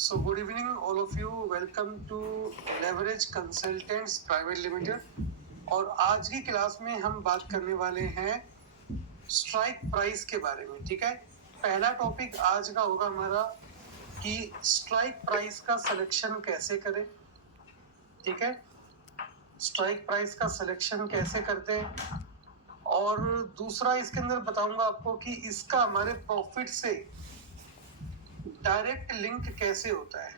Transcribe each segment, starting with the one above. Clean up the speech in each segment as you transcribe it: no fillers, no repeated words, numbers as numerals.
So good evening all of you. Welcome to Leverage Consultants Private Limited. और आज की class में हम बात करने वाले हैं स्ट्राइक प्राइस के बारे में. ठीक है, पहला टॉपिक आज का होगा हमारा कि स्ट्राइक प्राइस का सिलेक्शन कैसे करें. ठीक है, स्ट्राइक प्राइस का सिलेक्शन कैसे करते हैं, और दूसरा इसके अंदर बताऊंगा आपको कि इसका हमारे प्रॉफिट से डायरेक्ट लिंक कैसे होता है.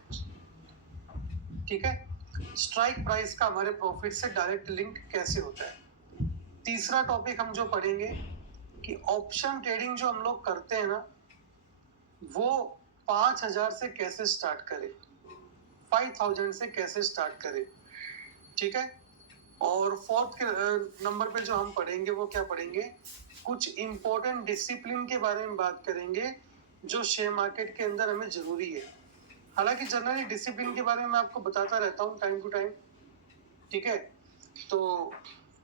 ठीक है, स्ट्राइक प्राइस का हमारे प्रॉफिट से डायरेक्ट लिंक कैसे होता है. तीसरा टॉपिक हम जो पढ़ेंगे कि ऑप्शन ट्रेडिंग जो हम लोग करते हैं ना, वो 5,000 से कैसे स्टार्ट करें, 5,000 से कैसे स्टार्ट करें. ठीक है, और फोर्थ के नंबर पे जो हम पढ़ेंगे वो क्या पढ़ेंगे, कुछ इंपॉर्टेंट डिसिप्लिन के बारे में बात करेंगे जो शेयर मार्केट के अंदर हमें जरूरी है. हालांकि जनरली डिसिप्लिन के बारे में मैं आपको बताता रहता हूँ टाइम टू टाइम. ठीक है, तो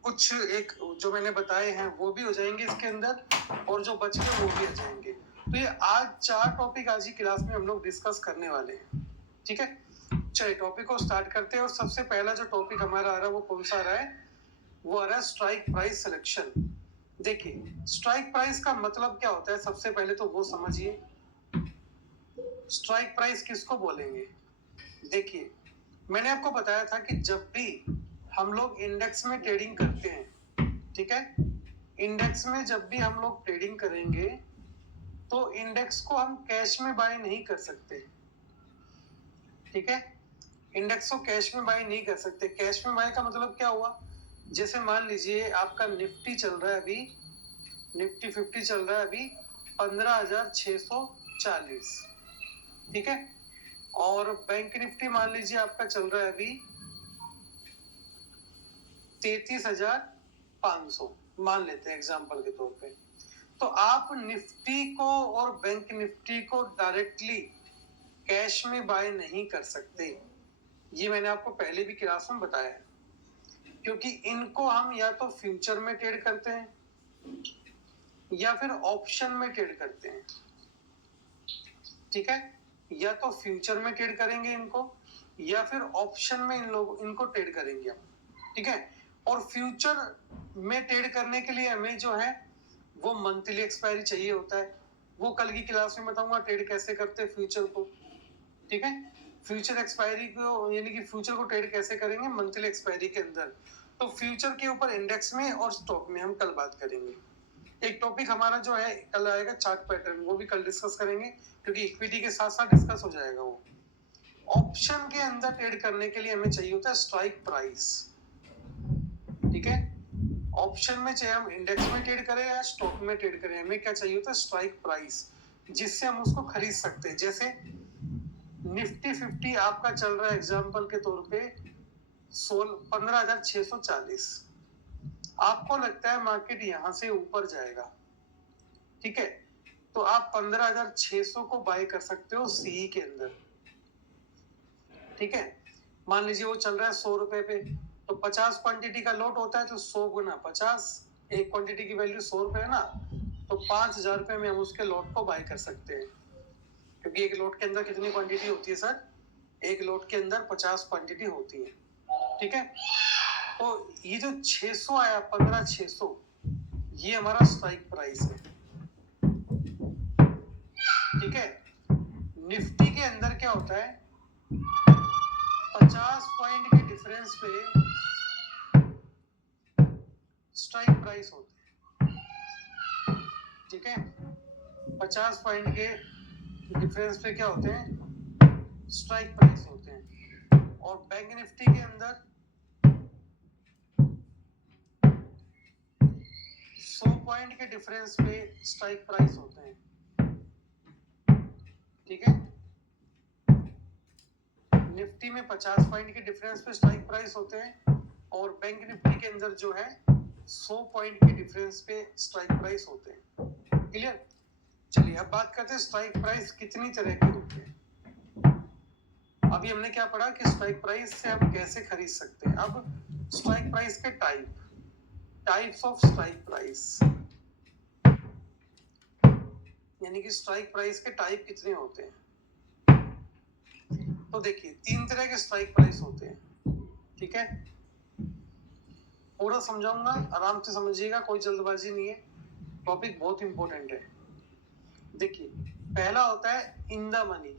कुछ एक जो मैंने बताए हैं वो भी हो जाएंगे इसके अंदर, और जो बच गए वो भी आ जाएंगे. तो ये आज 4 टॉपिक आज की क्लास में हम लोग डिस्कस करने वाले हैं. ठीक है, चलिए टॉपिक को स्टार्ट करते हैं. और सबसे पहला जो टॉपिक हमारा आ रहा है वो कौन सा आ रहा है, वो आ रहा है स्ट्राइक प्राइस सिलेक्शन. देखिए, स्ट्राइक प्राइस का मतलब क्या होता है, सबसे पहले तो वो समझिए. स्ट्राइक प्राइस किसको बोलेंगे. देखिए, मैंने आपको बताया था कि जब भी हम लोग इंडेक्स में ट्रेडिंग करते हैं, ठीक है, इंडेक्स में जब भी हम लोग ट्रेडिंग करेंगे तो इंडेक्स को हम कैश में बाय नहीं कर सकते. ठीक है, इंडेक्स को कैश में बाय नहीं कर सकते. कैश में बाय का मतलब क्या हुआ, जैसे मान लीजिए आपका निफ्टी चल रहा है अभी, निफ्टी 50 चल रहा है अभी 15,640. ठीक है, और बैंक निफ्टी मान लीजिए आपका चल रहा है अभी 33,500 मान लेते हैं एग्जांपल के तौर पे. तो आप निफ्टी को और बैंक निफ्टी को डायरेक्टली कैश में बाय नहीं कर सकते. ये मैंने आपको पहले भी क्लास में बताया है, क्योंकि इनको हम या तो फ्यूचर में ट्रेड करते हैं या फिर ऑप्शन में ट्रेड करते हैं. ठीक है, या तो फ्यूचर में ट्रेड करेंगे इनको, या फिर ऑप्शन में इनको ट्रेड करेंगे हम. ठीक है, और फ्यूचर में ट्रेड करने के लिए हमें जो है वो मंथली एक्सपायरी चाहिए होता है. वो कल की क्लास में बताऊंगा ट्रेड कैसे करते हैं फ्यूचर को. ठीक है, फ्यूचर एक्सपायरी को यानी कि फ्यूचर को ट्रेड कैसे करेंगे मंथली एक्सपायरी के अंदर. तो फ्यूचर के ऊपर इंडेक्स में और स्टॉक में हम कल बात करेंगे. एक टॉपिक हमारा जो है कल आएगा चार्ट पैटर्न, वो भी कल डिस्कस करेंगे, क्योंकि इक्विटी के साथ साथ डिस्कस हो जाएगा वो. ऑप्शन के अंदर ट्रेड करने के लिए हमें चाहिए होता है स्ट्राइक प्राइस. ठीक है, ऑप्शन में चाहे हम इंडेक्स में ट्रेड करें या स्टॉक में ट्रेड करें, हमें क्या चाहिए होता है स्ट्राइक प्राइस, जिससे हम उसको खरीद सकते हैं. जैसे निफ्टी 50 आपका चल रहा है एग्जांपल के तौर पे 15,640. आपको लगता है मार्केट यहां से ऊपर जाएगा. ठीक है, तो आप 15,600 को बाय कर सकते हो सीई के अंदर. ठीक है, मान लीजिए वो चल रहा है 100 रुपए पे, तो 50 क्वांटिटी का लॉट होता है, तो 100 गुना 50, एक क्वांटिटी की वैल्यू 100 रुपए है ना, तो 5,000 रुपए में हम उसके लॉट को बाय कर सकते हैं. क्योंकि एक लॉट के अंदर कितनी क्वांटिटी होती है सर, एक लॉट के अंदर 50 क्वांटिटी होती है. ठीक है, तो ये जो 600 आया 15,600, ये हमारा स्ट्राइक प्राइस है. ठीक है, निफ्टी के अंदर क्या होता है, 50 पॉइंट के डिफरेंस पे स्ट्राइक प्राइस होते हैं. ठीक है, 50 पॉइंट के डिफरेंस पे क्या होते हैं, स्ट्राइक प्राइस होते हैं. और बैंक निफ्टी के अंदर 100 पॉइंट के डिफरेंस पे स्ट्राइक प्राइस होते हैं. ठीक है, निफ्टी में 50 पॉइंट के डिफरेंस पे स्ट्राइक प्राइस होते हैं, और बैंक निफ्टी के अंदर जो है 100 पॉइंट के डिफरेंस पे स्ट्राइक प्राइस होते हैं. क्लियर. चलिए अब बात करते हैं स्ट्राइक प्राइस कितनी तरह के होते हैं. अभी हमने क्या पढ़ा कि स्ट्राइक प्राइस से हम कैसे खरीद सकते हैं. अब स्ट्राइक प्राइस के टाइप्स ऑफ स्ट्राइक प्राइस, यानी कि स्ट्राइक प्राइस के टाइप कितने होते हैं. तो देखिए 3 तरह के स्ट्राइक प्राइस होते हैं, ठीक है। पूरा समझाऊंगा, आराम से समझिएगा, कोई जल्दबाजी नहीं है, टॉपिक बहुत इंपॉर्टेंट है। देखिए पहला होता है in the money,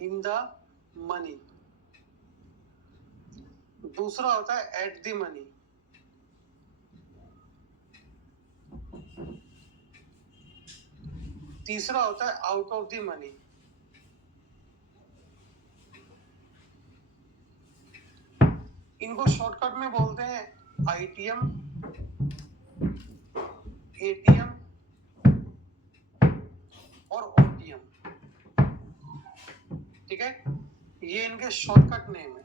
in the money. दूसरा होता है एट द मनी। तीसरा होता है आउट ऑफ द मनी। इनको शॉर्टकट में बोलते हैं आईटीएम, एटीएम और ओटीएम, ठीक है। ये इनके शॉर्टकट नेम है,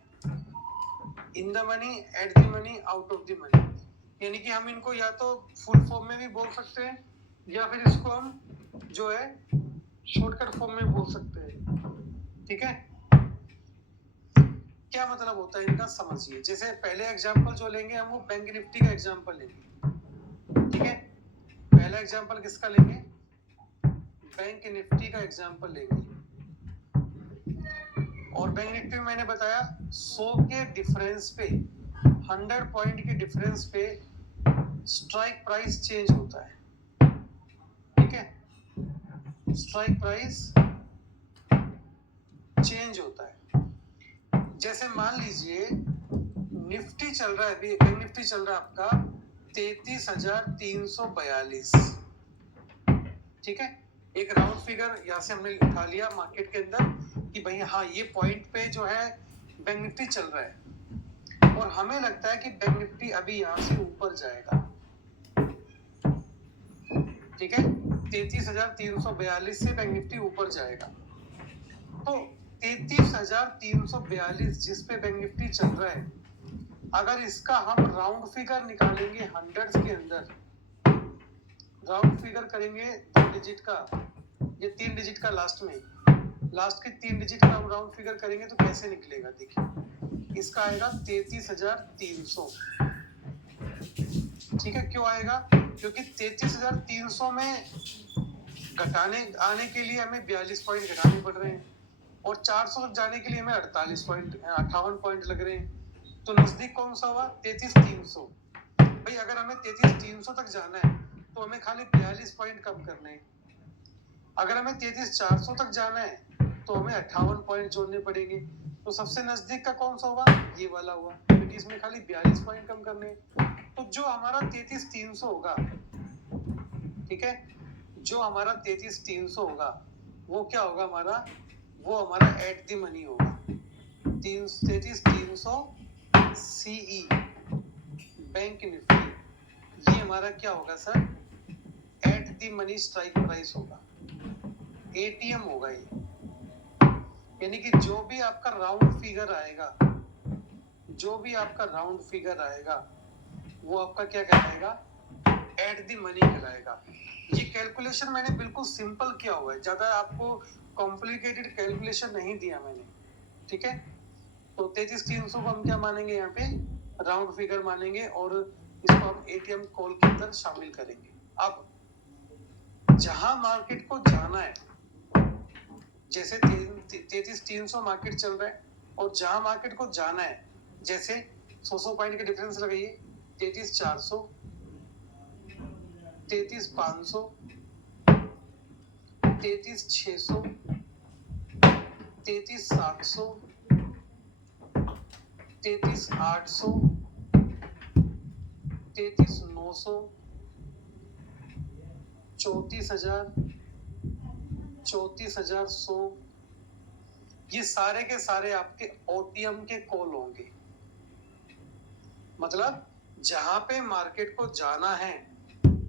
in the money, at the money, out of the money. यानी कि हम इनको या तो फुल फॉर्म में भी बोल सकते हैं या फिर इसको हम जो है शॉर्टकट फॉर्म में बोल सकते हैं, ठीक है। क्या मतलब होता है इनका समझिए। जैसे पहले एग्जांपल जो लेंगे हम वो बैंक निफ्टी का एग्जांपल लेंगे, ठीक है। पहला एग्जांपल किसका लेंगे? बैंक निफ्टी का एग्जांपल लेंगे। और बैंक निफ्टी में मैंने बताया 100 के डिफरेंस पे, 100 पॉइंट के डिफरेंस पे स्ट्राइक प्राइस चेंज होता है, ठीक है। स्ट्राइक प्राइस चेंज होता है। जैसे मान लीजिए निफ्टी चल रहा है, अभी बैंक निफ्टी चल रहा है आपका 33,342, ठीक है। एक राउंड फिगर यहाँ से हमने उठा लिया मार्केट के अंदर कि भाई हाँ ये पॉइंट पे जो है बैंक निफ्टी चल रहा है, और हमें लगता है कि बैंक निफ्टी अभी यहाँ से ऊपर जाएगा, ठीक है। 33,342 से बैंक निफ्टी ऊपर जाएगा। तो 33,342 जिस पे बैंक निफ्टी चल रहा है, अगर इसका हम राउंड फिगर निकालेंगे हंड्रेड्स के अंदर, राउंड फिगर करेंगे 2 डिजिट का, ये 3 डिजिट का लास्ट में, लास्ट के 3 डिजिट का हम राउंड फिगर करेंगे तो कैसे निकलेगा? देखिए इसका आएगा 33,300, ठीक है। क्यों आएगा? क्योंकि 33,300 में घटाने आने के लिए हमें 42 पॉइंट घटाने पड़ रहे हैं, और 400 तक जाने के लिए हमें 58 पॉइंट लग रहे हैं। तो नजदीक कौन सा हुआ? 33,300। भाई अगर हमें 33,300 तक जाना है तो हमें खाली 42 पॉइंट कम करने हैं। अगर हमें 33,400 तक जाना है तो हमें 58 पॉइंट जोड़ने पड़ेंगे। तो सबसे नजदीक का कौन सा होगा? ये वाला हुआ, क्योंकि इसमें खाली 42 पॉइंट कम करने हैं। तो जो हमारा 33,300 होगा, ठीक है, जो हमारा 33,300 होगा वो क्या होगा हमारा? वो हमारा एट द मनी होगा। 33,300 सीई बैंक निफ्टी, ये हमारा क्या होगा sir? At the money strike price होगा, एटीएम होगा ये। यानी कि जो भी आपका राउंड फिगर आएगा, जो भी आपका राउंड फिगर आएगा वो आपका क्या कहलाएगा? एट द मनी कहलाएगा। ये कैलकुलेशन मैंने बिल्कुल सिंपल किया हुआ है, ज्यादा आपको कॉम्प्लिकेटेड कैलकुलेशन नहीं दिया मैंने, ठीक है। तो 33,300 को हम क्या मानेंगे? यहाँ पे राउंड फिगर मानेंगे और इसको हम एटीएम कॉल के अंदर शामिल करेंगे। अब जहां मार्केट को जाना है, जैसे 33,300 मार्केट चल रहा है, और जहां मार्केट को जाना है, जैसे 100 पॉइंट के डिफरेंस लगाइए, 33,400, 33,500, 33,600, 33,700, 33,800, 33,900, 34,000, 34,100, ये सारे के सारे आपके ओटीएम के कॉल होंगे। मतलब जहां पे मार्केट को जाना है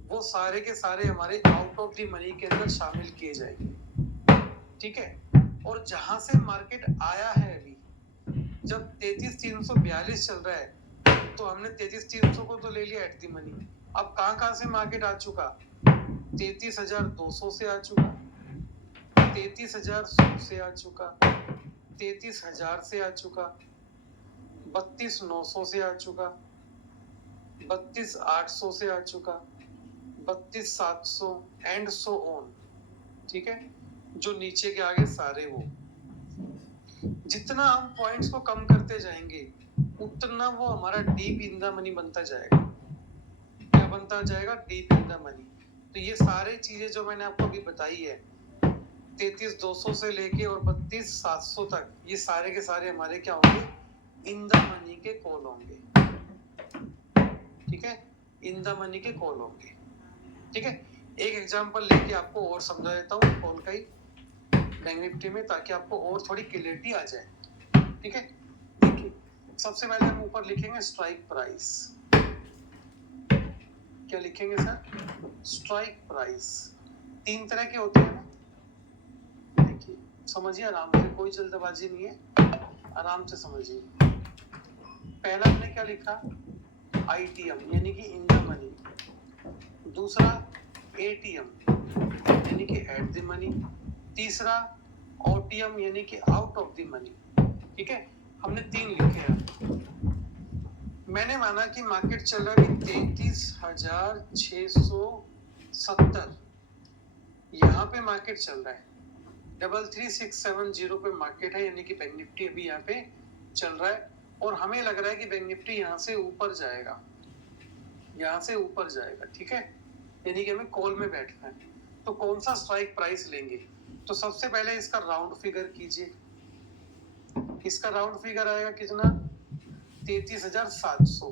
वो सारे के सारे हमारे आउट ऑफ द मनी के अंदर शामिल किए जाएंगे, ठीक है। और जहां से मार्केट आया है अभी, जब 33,342 चल रहा है तो हमने 33,300 को तो ले लिया एट द मनी। अब कहां से मार्केट आ चुका? 33,200 से आ चुका, 33,100 से आ चुका, 33,000 से आ चुका, 32,900 से आ चुका, 32,800 से आ चुका, 32,700 एंड सो ऑन, ठीक है। जो नीचे के आगे सारे वो जितना हम पॉइंट्स को कम करते जाएंगे उतना वो हमारा डीप इन द मनी बनता जाएगा। क्या बनता जाएगा? Deep in the money. तो ये सारे चीजें जो मैंने आपको अभी बताई है 33,200 से लेके और 32,700 तक, ये सारे के सारे हमारे क्या होंगे? इन द मनी के कॉल होंगे। ठीक है, इन द मनी के कॉल होंगे। ठीक है, एक एग्जांपल लेके आपको और समझा देता हूँ कॉल का ही बैंक निफ्टी में, ताकि आपको और थोड़ी क्लियरिटी आ जाए। ठीक है, देखिए सबसे पहले हम ऊपर लिखेंगे स्ट्राइक प्राइस। क्या लिखेंगे सर? Strike price. 3 तरह के होते हैं ना, देखिए समझिए आराम से, कोई जल्दबाजी नहीं है, आराम से समझिए। पहला हमने क्या लिखा? आईटीएम यानी कि इन द मनी। दूसरा एटीएम यानी कि एट द मनी। तीसरा ओटीएम यानी कि आउट ऑफ द मनी। ठीक है, हमने 3 लिखे हैं। मैंने माना कि मार्केट चल रहा है 33,670, यहाँ पे मार्केट चल रहा है 33,670 पे मार्केट है, यानी कि बैंक निफ्टी अभी यहाँ पे चल रहा है और हमें लग रहा है कि बैंक निफ्टी यहाँ से ऊपर जाएगा, यहाँ से ऊपर जाएगा। ठीक है, यानी कि हमें कॉल में बैठना है। तो कौन सा स्ट्राइक प्राइस लेंगे? तो सबसे पहले इसका राउंड फिगर कीजिए। इसका राउंड फिगर आएगा कितना? 33,700।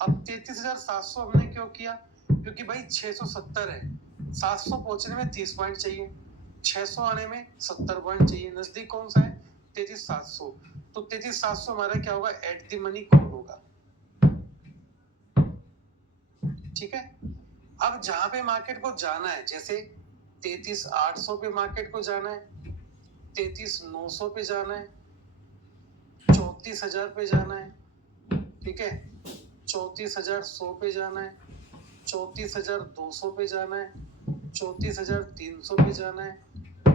अब 33,700 हमने क्यों किया? क्योंकि भाई 670 है, 700 पहुंचने में 30 पॉइंट चाहिए, 600 आने में 70 पॉइंट चाहिए। नजदीक कौन सा है? 33,700। तो 33,700 हमारा क्या होगा? एट द मनी कॉल होगा। ठीक है, अब जहां पे मार्केट को जाना है, जैसे 33,800 पे मार्केट को जाना है, 33,900 पे जाना है, 34,000 पे जाना है। ठीक है, 34,100 पे जाना है, 34,200 पे जाना है, 34,300 पे जाना है,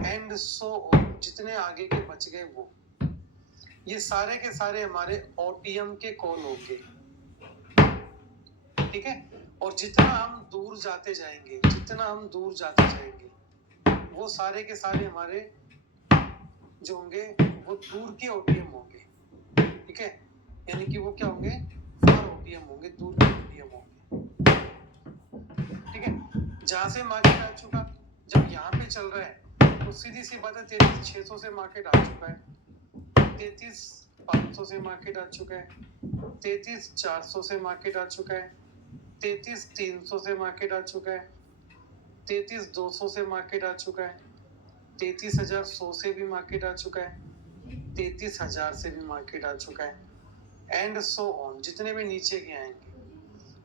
एंड सो ऑन, जितने आगे के बच गए वो। ये सारे के सारे हमारे ओटीएम के कॉल होंगे। ठीक है, और जितना हम दूर जाते जाएंगे, जितना हम दूर जाते जाएंगे, वो सारे के सारे हमारे जो होंगे वो दूर के ओटीएम होंगे। ठीक है, यानी कि वो क्या होंगे? फार ओटीएम होंगे, दूर के ओटीएम होंगे। ठीक है, जहां से मार्केट आ चुका, जब यहाँ पे चल रहा है तो सीधी सी बात है 33,600 से मार्केट आ चुका है, 33,500 से मार्केट आ चुका है, 33,400 से मार्केट आ चुका है, 33,300 से मार्केट आ चुका है, 33,200 से मार्केट आ चुका है, 33,100 से भी मार्केट आ चुका है, 33,000 से भी मार्केट आ चुका है, एंड सो ऑन, जितने भी नीचे के आएंगे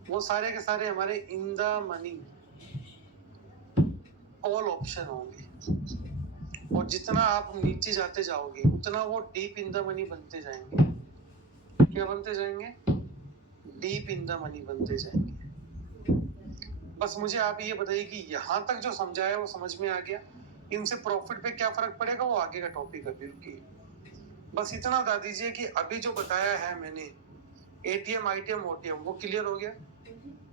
वो सारे के सारे हमारे in the money call option होंगे। और जितना आप नीचे जाते जाओगे उतना वो डीप इन द मनी बनते जाएंगे। क्या बनते जाएंगे? डीप इन द मनी बनते जाएंगे। बस मुझे आप ये बताइए कि यहाँ तक जो समझाया वो समझ में आ गया? इनसे प्रॉफिट पे क्या फर्क पड़ेगा वो आगे का टॉपिक अभी रुकिए। बस इतना बता दीजिए कि अभी जो बताया है मैंने एटीएम आईटीएम ओटीएम वो क्लियर हो गया?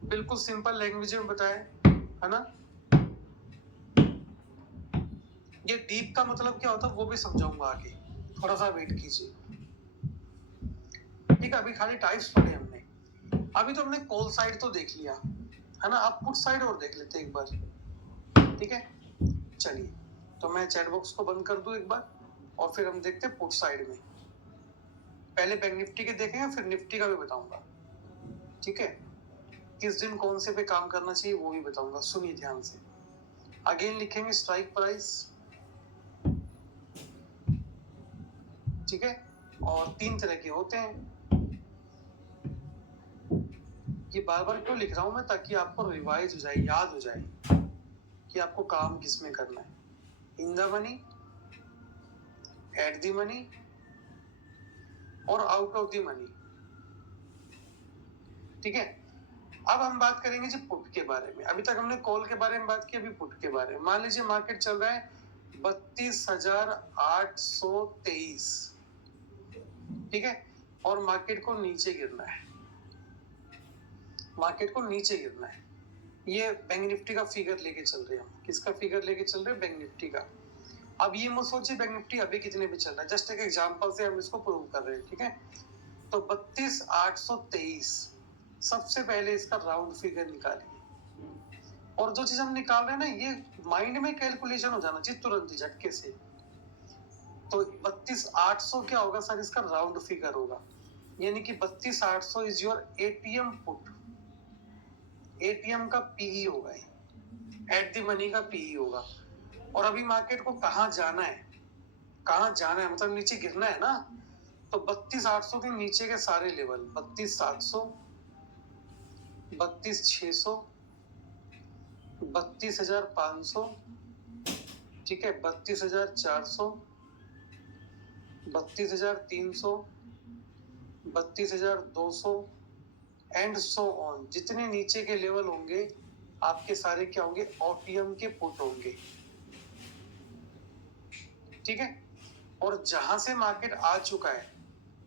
बिल्कुल सिंपल लैंग्वेज में बताया है ना। ये डीप का मतलब क्या होता है वो भी समझाऊंगा आगे, थोड़ा सा वेट कीजिए। ठीक है, अभी खाली टाइप्स पढ़े हमने, अभी तो हमने कॉल साइड तो देख लिया है ना, आप पुट साइड और देख लेते हैं एक बार। ठीक है, चलिए तो मैं चैट बॉक्स को बंद कर दूं एक बार और फिर हम देखते हैं पुट साइड में। पहले बैंक निफ्टी के देखेंगे फिर निफ्टी का भी बताऊंगा। ठीक है, किस दिन कौन से पे काम करना चाहिए वो भी बताऊंगा, सुनिए ध्यान से। अगेन लिखेंगे स्ट्राइक प्राइस। ठीक है, और 3 तरह के होते हैं। ये बार बार क्यों लिख रहा हूं मैं? ताकि आपको रिवाइज हो जाए, याद हो जाए कि आपको काम किस में करना है। In the money, at the money और आउट ऑफ द मनी। ठीक है, अब हम बात करेंगे जी पुट के बारे में। अभी तक हमने कॉल के बारे में बात की, अभी पुट के बारे में। मान लीजिए मार्केट चल रहा है 32,823। ठीक है, और मार्केट को नीचे गिरना है, मार्केट को नीचे गिरना है। ये बैंक निफ्टी का फिगर लेके चल रहे हैं हम। किसका फिगर लेके चल रहे हैं? बैंक निफ्टी का। अब ये मत सोचिए बैंक निफ्टी अभी कितने पे चल रहा है, जस्ट एक एग्जांपल से हम इसको प्रूव कर रहे हैं, ठीक है। तो 32,823 सबसे पहले इसका राउंड फिगर निकालिए, और जो चीज हम निकाल रहे हैं ना ये माइंड में कैलकुलेशन हो जाना चाहिए तुरंत ही झटके से। तो 32,800 क्या होगा सर, इसका राउंड फिगर होगा, यानी कि 32,800 is your ATM put, ATM का पीई होगा, एट द मनी का पीई होगा। और अभी मार्केट को कहाँ जाना है, कहाँ जाना है मतलब नीचे गिरना है ना, तो 32,800 के नीचे के सारे लेवल 32,700, 32,600, 32,500, ठीक है, 32,400, 32,300, 32,200 एंड सो ऑन। जितने नीचे के लेवल होंगे आपके सारे क्या होंगे, ओटीएम के पुट होंगे, ठीक है। और जहां से मार्केट आ चुका है,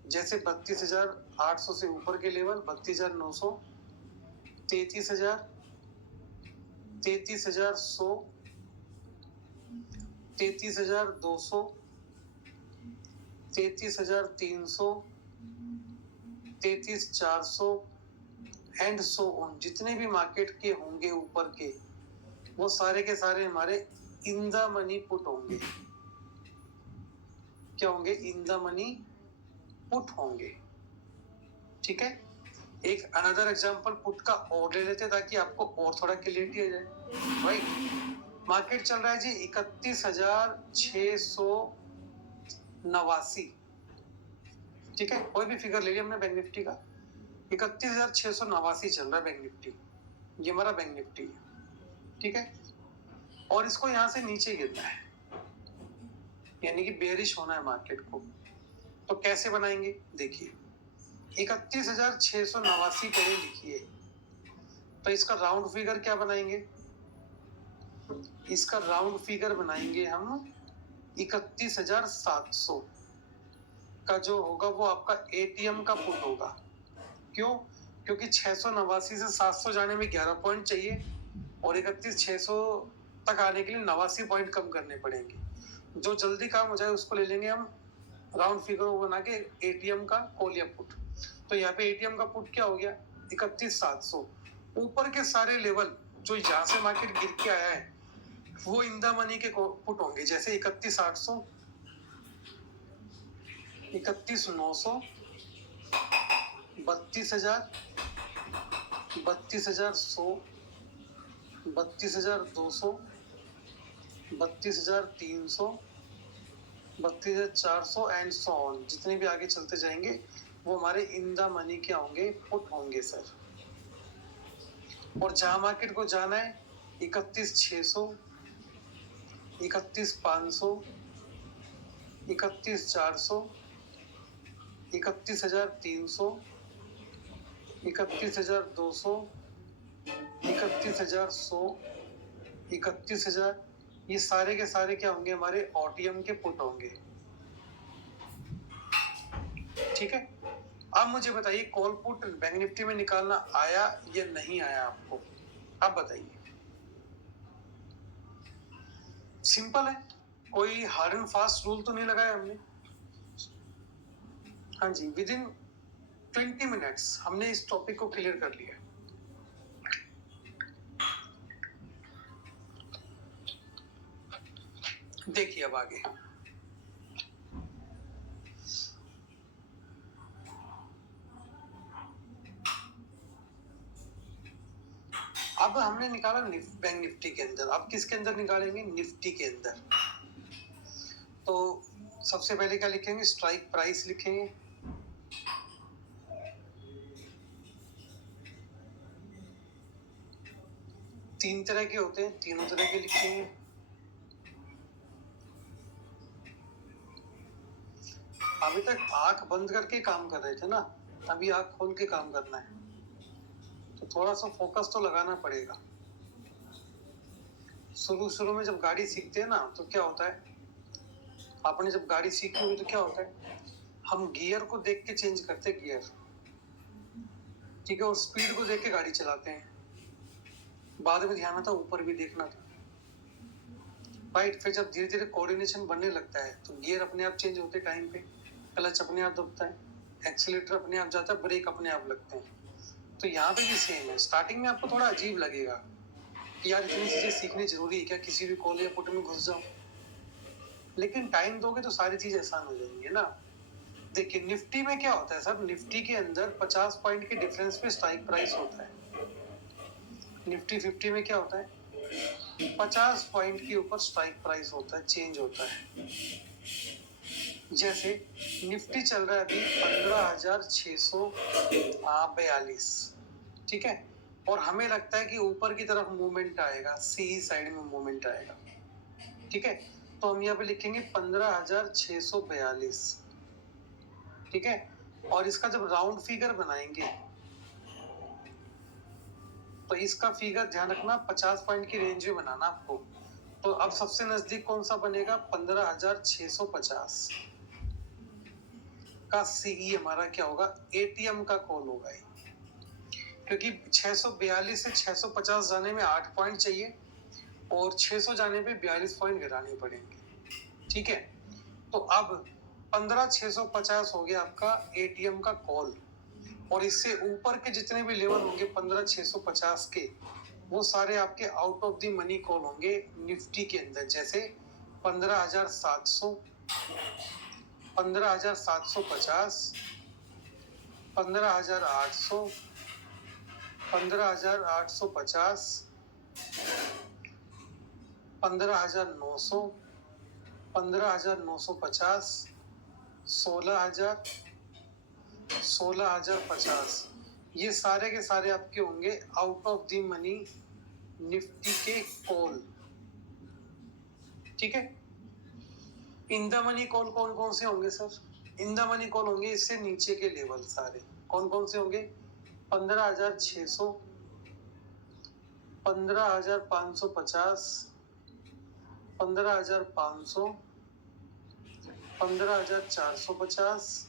जैसे 32,800 से ऊपर के लेवल 32,900, 33,000, 33,100, 33,200, 33,300, 33,400 एंड सो ऑन। जितने भी मार्केट के होंगे ऊपर के, वो सारे के सारे हमारे इन द मनी पुट होंगे। क्या होंगे, इन द मनी पुट होंगे, ठीक है। एक अनदर एग्जांपल पुट का और ले लेते ताकि आपको और थोड़ा क्लियरिटी आ जाए। राइट, मार्केट चल रहा है जी 31,689, ठीक है, कोई भी फिगर ले लिया हमने बैंक निफ्टी का, 31,689 चल रहा है बैंक निफ्टी, ये हमारा बैंक निफ्टी है, ठीक है। और इसको यहाँ से नीचे गिरना है, यानी कि बेरिश होना है मार्केट को। तो कैसे बनाएंगे, देखिए 31,689 पहले लिखिए, तो इसका राउंड फिगर क्या बनाएंगे, इसका राउंड फिगर बनाएंगे हम 31,700 का जो होगा वो आपका एटीएम का पुट होगा। क्यों, क्योंकि 689 से 700 जाने में 11 पॉइंट चाहिए, और 31,600 तक आने के लिए 89 पॉइंट कम करने पड़ेंगे। जो जल्दी काम हो जाए उसको ले लेंगे हम राउंड फिगर बना के एटीएम का कॉल या पुट। तो यहाँ पे एटीएम का पुट क्या हो गया, 31,700। ऊपर के सारे लेवल जो यहाँ से मार्केट गिर के आया है वो इन द मनी के पुट होंगे, जैसे 31,800, 31,900, 32,000, 32,100, 32,200, 32,300, 32,400 एंड सो ऑन। जितने भी आगे चलते जाएंगे वो हमारे इन द मनी क्या होंगे, पुट होंगे सर। और जहां मार्केट को जाना है 31,600, 31,500, 31,400, 31,300, 31,200, 31,100, 31,000, ये सारे के सारे क्या होंगे, हमारे ओटीएम के पुट होंगे, ठीक है। अब मुझे बताइए कॉल पुट बैंक निफ्टी में निकालना आया या नहीं आया आपको, आप बताइए। सिंपल है, कोई हार्ड एंड फास्ट रूल तो नहीं लगाया हमने। हाँ जी, विद इन 20 मिनट्स हमने इस टॉपिक को क्लियर कर लिया। देखिए अब आगे, अब हमने निकाला बैंक निफ्टी के अंदर, अब किसके अंदर निकालेंगे, निफ्टी के अंदर। तो सबसे पहले क्या लिखेंगे, स्ट्राइक प्राइस लिखेंगे, तीन तरह के होते हैं, तीनों तरह के लिखेंगे। अभी तक आंख बंद करके काम कर रहे थे ना, अभी आंख खोल के काम करना है, तो थोड़ा सा फोकस तो लगाना पड़ेगा। शुरू में जब गाड़ी सीखते हैं ना तो क्या होता है, आपने जब गाड़ी सीखी हुई तो क्या होता है, हम गियर को देख के चेंज करते हैं गियर, ठीक है, और स्पीड को देख के गाड़ी चलाते हैं। बाद में ध्यान आता ऊपर भी देखना था, राइट। फिर जब धीरे धीरे कोऑर्डिनेशन बनने लगता है तो गियर अपने आप चेंज होते टाइम पे, क्लच अपने आप दबता है, एक्सीलेटर अपने आप जाता है, ब्रेक अपने आप लगते हैं। तो यहाँ पे भी सेम है। स्टार्टिंग में आपको थोड़ा अजीब लगेगा कि यार इतनी चीजें सीखनी जरूरी है क्या, किसी भी कॉल या पुट में घुस जाओ, लेकिन टाइम दोगे तो सारी चीजें आसान हो जाएंगी ना। देखिए निफ्टी में क्या होता है सर, निफ्टी के अंदर 50 पॉइंट के डिफरेंस पे स्ट्राइक प्राइस होता है। निफ्टी 50 में क्या होता है, 50 पॉइंट के ऊपर स्ट्राइक प्राइस होता है, चेंज होता है। जैसे निफ्टी चल रहा है अभी 15,642, ठीक है, और हमें लगता है कि ऊपर की तरफ मूवमेंट आएगा, सी साइड में मूवमेंट आएगा, ठीक है, तो हम यहाँ पे लिखेंगे 15,642, ठीक है। और इसका जब राउंड फिगर बनाएंगे तो इसका फिगर ध्यान रखना 50 पॉइंट की रेंज में बनाना आपको। तो अब सबसे नजदीक कौन सा बनेगा, 15,650 का सीई हमारा क्या होगा, एटीएम का कॉल होगा, क्योंकि 642 से 650 जाने में 8 पॉइंट चाहिए और 600 जाने पे 42 पॉइंट गिराने पड़ेंगे, ठीक है। तो अब 15,650 हो गया आपका एटीएम का कॉल, और इससे ऊपर के जितने भी लेवल होंगे 15,650 के, वो सारे आपके out of the money call होंगे निफ्टी के अंदर। जैसे 15,700, 15,750, 15,800, 15,850, 15,900, 15,950, 16,000, 16,050, ये सारे के सारे आपके होंगे out of the money Nifty के कॉल, ठीक है। इन द मनी कॉल कौन कौन से होंगे sir, in the money call होंगे इससे नीचे के लेवल सारे, कौन कौन से होंगे, 15,600, 15,550, 15,500, 15,450,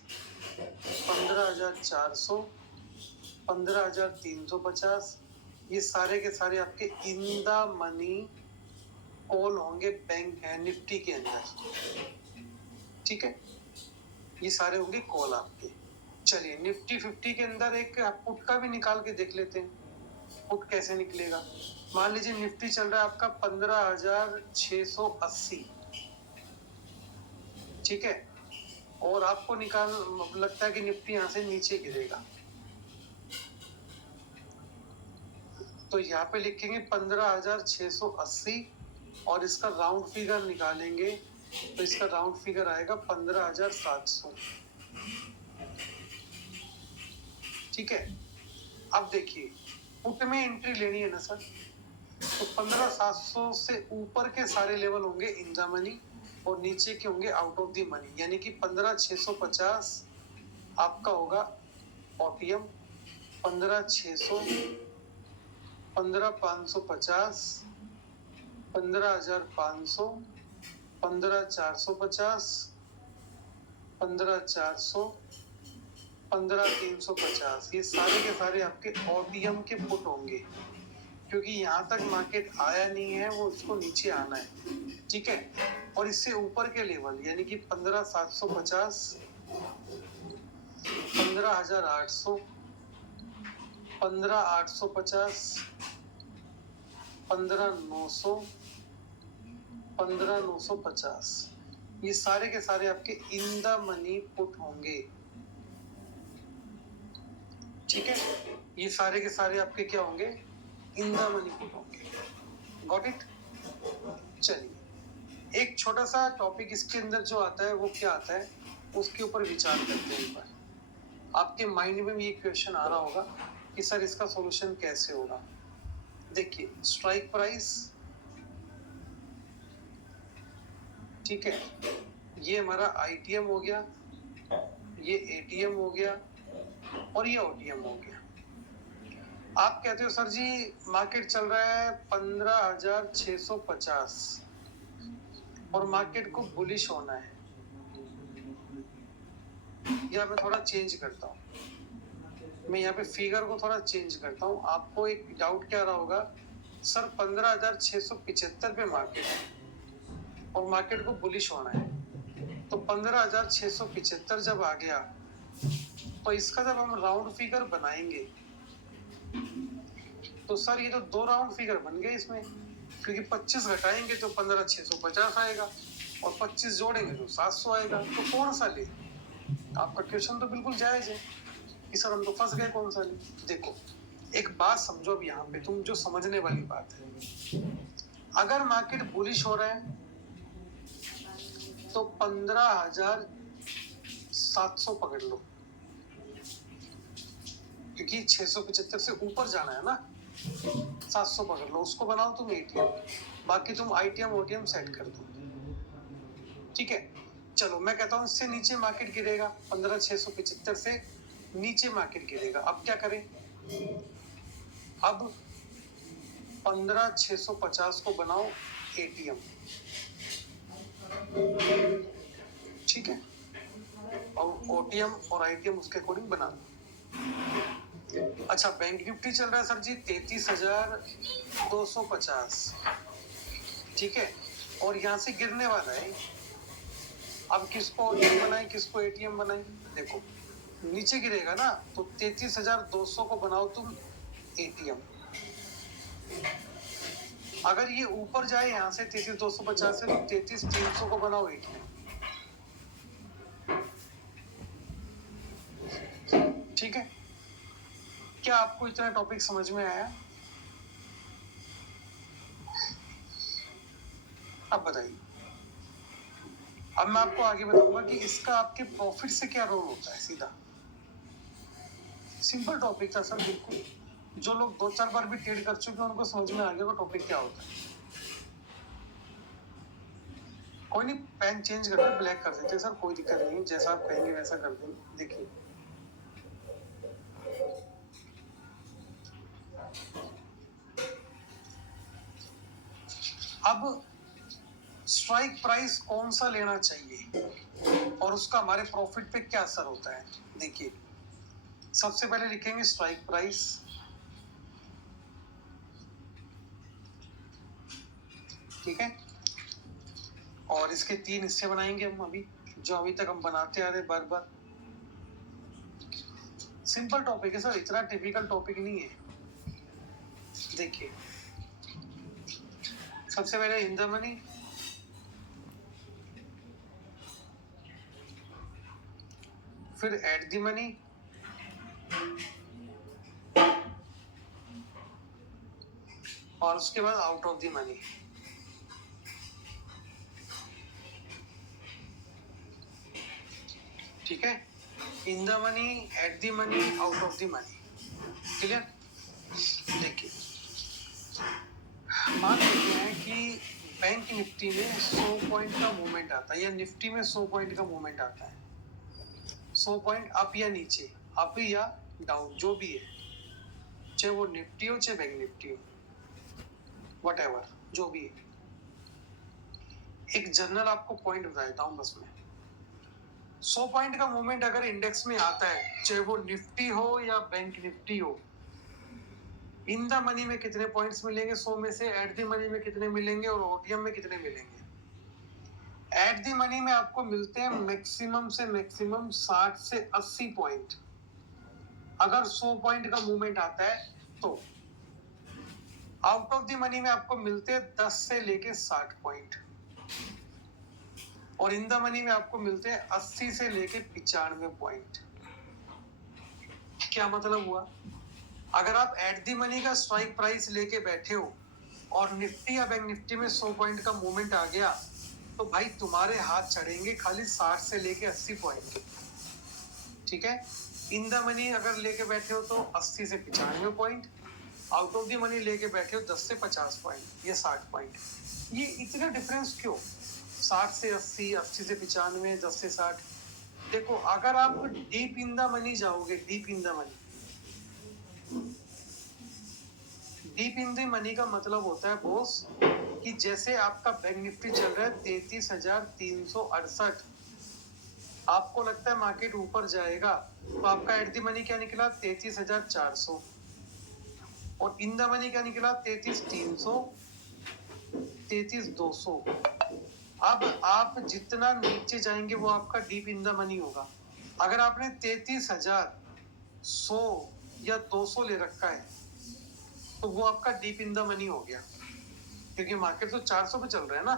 15,400, 15,350, ये सारे के सारे आपके इन द मनी कॉल होंगे बैंक है निफ्टी के अंदर, ठीक है, ये सारे होंगे कॉल आपके। चलिए निफ्टी 50 के अंदर एक पुट का भी निकाल के देख लेते हैं, पुट कैसे निकलेगा। मान लीजिए निफ्टी चल रहा है आपका 15,680, ठीक है, और आपको निकाल लगता है कि निफ्टी यहां से नीचे गिरेगा, तो यहाँ पे लिखेंगे 15,680 और इसका राउंड फिगर निकालेंगे तो इसका राउंड फिगर आएगा 15,700, ठीक है। अब देखिए पुट में एंट्री लेनी है ना सर, तो 15,700 से ऊपर के सारे लेवल होंगे इन द मनी और नीचे के होंगे आउट ऑफ द मनी, यानी कि 15,650 आपका होगा ओटीएम, 15,600, 15,550, 15,500, 15,450, 15,400, 15,350, ये सारे के सारे आपके ओटीएम के पुट होंगे, क्योंकि यहाँ तक मार्केट आया नहीं है, वो उसको नीचे आना है, ठीक है। और इससे ऊपर के लेवल यानी कि 15,750, 15,800, 15,850, 15,900, 15,950, ये सारे के सारे आपके इन द मनी पुट होंगे, ठीक है। ये सारे के सारे आपके क्या होंगे, इन द मनी पुट होंगे। Got it. चलिए एक छोटा सा टॉपिक इसके अंदर जो आता है वो क्या आता है उसके ऊपर विचार करते हैं एक बार। आपके माइंड में भी ये क्वेश्चन आ रहा होगा कि सर इसका सॉल्यूशन कैसे होगा। देखिए स्ट्राइक प्राइस, ठीक है, ये हमारा आईटीएम हो गया, ये एटीएम हो गया और ये ओटीएम हो गया। आप कहते हो सर जी मार्केट चल रहा है 15,650 और मार्केट को बुलिश होना है, या मैं थोड़ा चेंज करता हूँ, मैं यहाँ पे फिगर को थोड़ा चेंज करता हूँ। आपको एक डाउट क्या रहा होगा, सर 15,675 पे मार्केट है और मार्केट को बुलिश होना है, तो 15,675 जब आ गया तो इसका जब हम राउंड फिगर बनाएंगे तो सर ये तो 2 राउंड फिगर बन गए इसमें, क्योंकि 25 घटाएंगे तो 15,650 आएगा और 25 जोड़ेंगे तो 700 आएगा। तो कौन सा ले? आपका क्वेश्चन तो बिल्कुल जायज है कि सर हम तो फंस गए, कौन सा ले? देखो एक बात समझो अब यहाँ पे, तुम जो समझने वाली बात है, अगर मार्केट बुलिश हो रहा है तो 15,700 पकड़ लो, क्योंकि 675 से ऊपर जाना है ना। 700 पकड़ लो, उसको बनाओ तुम एटीएम, बाकी तुम आईटीएम ओटीएम सेट कर दो, ठीक है। चलो मैं कहता हूँ इससे नीचे मार्केट गिरेगा, 15,675 से नीचे मार्केट गिरेगा। अब क्या करें? अब 15,650 को बनाओ एटीएम, ठीक है, और ओटीएम और आईटीएम उसके अकॉर्डिंग बना लो। अच्छा बैंक निफ्टी चल रहा है सर जी 33,250, ठीक है, और यहाँ से गिरने वाला है। अब किसको ओटीएम बनाए, किसको एटीएम बनाए? देखो नीचे गिरेगा ना, तो 33,200 को बनाओ तुम एटीएम। अगर ये ऊपर जाए यहाँ से 33,250 से, तो 33,300 को बनाओ एटीएम, ठीक है। क्या आपको इतना टॉपिक समझ में आया? अब बताइए। अब मैं आपको आगे बताऊंगा कि इसका आपके प्रॉफिट से क्या रोल होता है। सीधा सिंपल टॉपिक था सर, बिल्कुल। जो लोग 2-4 बार भी ट्रेड कर चुके हैं उनको समझ में आ गया वो टॉपिक क्या होता है। कोई नहीं, पेन चेंज करके ब्लैक कर देते सर, कोई दिक्कत नहीं, जैसा आप कहेंगे वैसा कर देंगे। देखिए अब स्ट्राइक प्राइस कौन सा लेना चाहिए और उसका हमारे प्रॉफिट पे क्या असर होता है। देखिए सबसे पहले लिखेंगे स्ट्राइक प्राइस, ठीक है, और इसके 3 हिस्से बनाएंगे हम अभी, जो अभी तक हम बनाते आ रहे बार बार। सिंपल टॉपिक है सर, इतना टिपिकल टॉपिक नहीं है। देखिए सबसे पहले इन द मनी, फिर एट द मनी, और उसके बाद आउट ऑफ द मनी। ठीक है, in the money, at the money, out of the money, clear. देखिए मान लेते हैं कि बैंक निफ्टी में 100 पॉइंट का मूवमेंट आता है, या निफ्टी में 100 पॉइंट का मूवमेंट आता है। 100 पॉइंट अप या नीचे, अप या डाउन, जो भी है, चाहे वो निफ्टी हो चाहे बैंक निफ्टी हो, व्हाटएवर जो भी है। एक जनरल आपको पॉइंट बता देता हूँ बस मैं। 100 पॉइंट का मूवमेंट अगर इंडेक्स में आता है, चाहे वो निफ्टी हो या बैंक निफ्टी हो, इन द मनी में कितने पॉइंट्स मिलेंगे 100 में से, एट द मनी में कितने मिलेंगे, और ओटीएम में कितने मिलेंगे। एट द मनी में आपको मिलते हैं मैक्सिमम से मैक्सिमम 60 से 80 पॉइंट अगर 100 पॉइंट का मूवमेंट आता है तो। आउट ऑफ द मनी में आपको मिलते हैं 10 से लेके 60 पॉइंट, और इन द मनी में आपको मिलते हैं 80 से लेके 95 पॉइंट। क्या मतलब हुआ? अगर आप एट द मनी का स्ट्राइक प्राइस लेके बैठे हो और निफ्टी या बैंक निफ्टी में 100 पॉइंट का मूवमेंट आ गया, तो भाई तुम्हारे हाथ चढ़ेंगे खाली 60 से लेके 80 पॉइंट, ठीक है। इन द मनी अगर लेके बैठे हो तो 80 से 95 point, out of the money लेके बैठे हो 10 से 50 पॉइंट, ये 60 पॉइंट। ये इतना डिफरेंस क्यों? 60 से 80, 80 से 95, 10 से 60। देखो अगर आप डीप इन द मनी जाओगे, deep in the money, deep in the money का मतलब होता है बॉस कि जैसे आपका बैंक निफ्टी चल रहा है 33,368, आपको लगता है मार्केट ऊपर जाएगा, तो आपका एट द मनी क्या निकला 33,400, और इन द मनी क्या निकला 33,300, 33,200। अब आप जितना नीचे जाएंगे वो आपका डीप इन द मनी होगा। अगर आपने 33,100 या 200 ले रखा है तो वो आपका डीप इन द मनी हो गया, क्योंकि मार्केट तो 400 पे चल रहा है ना।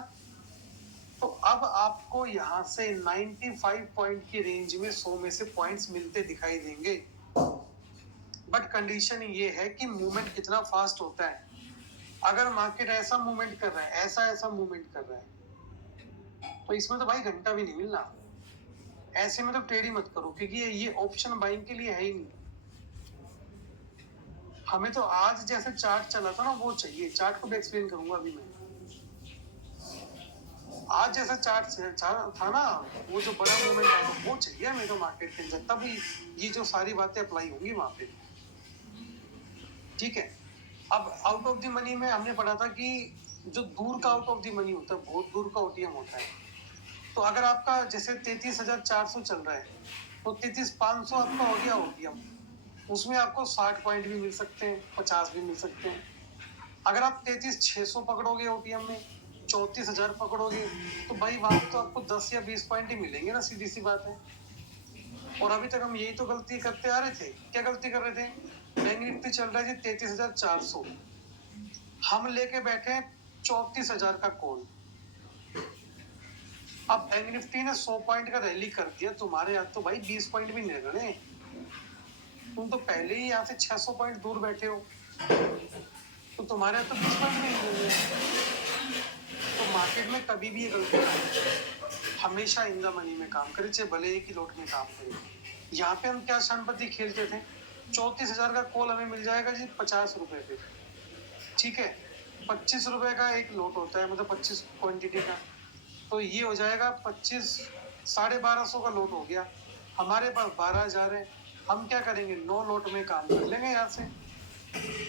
तो अब आपको यहाँ से 95 पॉइंट की रेंज में 100 में से पॉइंट्स मिलते दिखाई देंगे, बट कंडीशन ये है कि मूवमेंट कितना फास्ट होता है। अगर मार्केट ऐसा मूवमेंट कर रहा है, ऐसा मूवमेंट कर रहा है, तो इसमें तो भाई घंटा भी नहीं मिलना। ऐसे में तो ट्रेड ही मत करो, क्योंकि ये ऑप्शन बाइंग के लिए है ही नहीं। हमें तो आज जैसे चार्ट चला था ना वो चाहिए। चार्ट को भी एक्सप्लेन करूंगा अभी मैं। आज जैसा चार्ट था ना, वो जो बड़ा मूवमेंट आया वो चाहिए हमें तो मार्केट के अंदर, तभी ये जो सारी बातें अप्लाई होंगी वहां पे। ठीक है। अब आउट ऑफ द मनी में हमने पढ़ा था कि जो दूर का आउट ऑफ द मनी होता है, बहुत दूर का ओटीएम होता है। तो अगर आपका जैसे 33,400 चल रहा है तो 33,500 आपका हो गया ओटीएम। उसमें आपको 60 पॉइंट भी मिल सकते हैं, 50 भी मिल सकते हैं। अगर आप 33,600 पकड़ोगे ओटीएम में, 34,000 पकड़ोगे, तो भाई वहां तो आपको 10 या 20 पॉइंट ही मिलेंगे ना, सीधी सी बात है। और अभी तक हम यही तो गलती करते आ रहे थे। क्या गलती कर रहे थे? बैंक निफ्टी चल रहा है 33,400, हम लेके बैठे 34,000 का कॉल। अब बैंक निफ्टी ने 100 पॉइंट का रैली कर दिया, तुम्हारे यहाँ तो भाई 20 पॉइंट भी नहीं लगने। तुम तो पहले ही यहाँ से 600 पॉइंट दूर बैठे हो, तो तुम्हारे यहाँ तो 20 पॉइंट भी नहीं लगे। तो मार्केट में कभी भी ये गलती नहीं, हमेशा इन द मनी में काम करे, चाहे भले एक ही लोट में काम करे। यहाँ पे हम क्या शानपति खेलते थे, 34,000 का कॉल हमें मिल जाएगा जी 50 रुपए पे। ठीक है, 25 रुपए का एक लोट होता है, मतलब 25 क्वांटिटी का, तो ये हो जाएगा 25, 1250 का लोट हो गया। हमारे पास 12,000 है, हम क्या करेंगे, 9 लोट में काम कर लेंगे यहाँ से।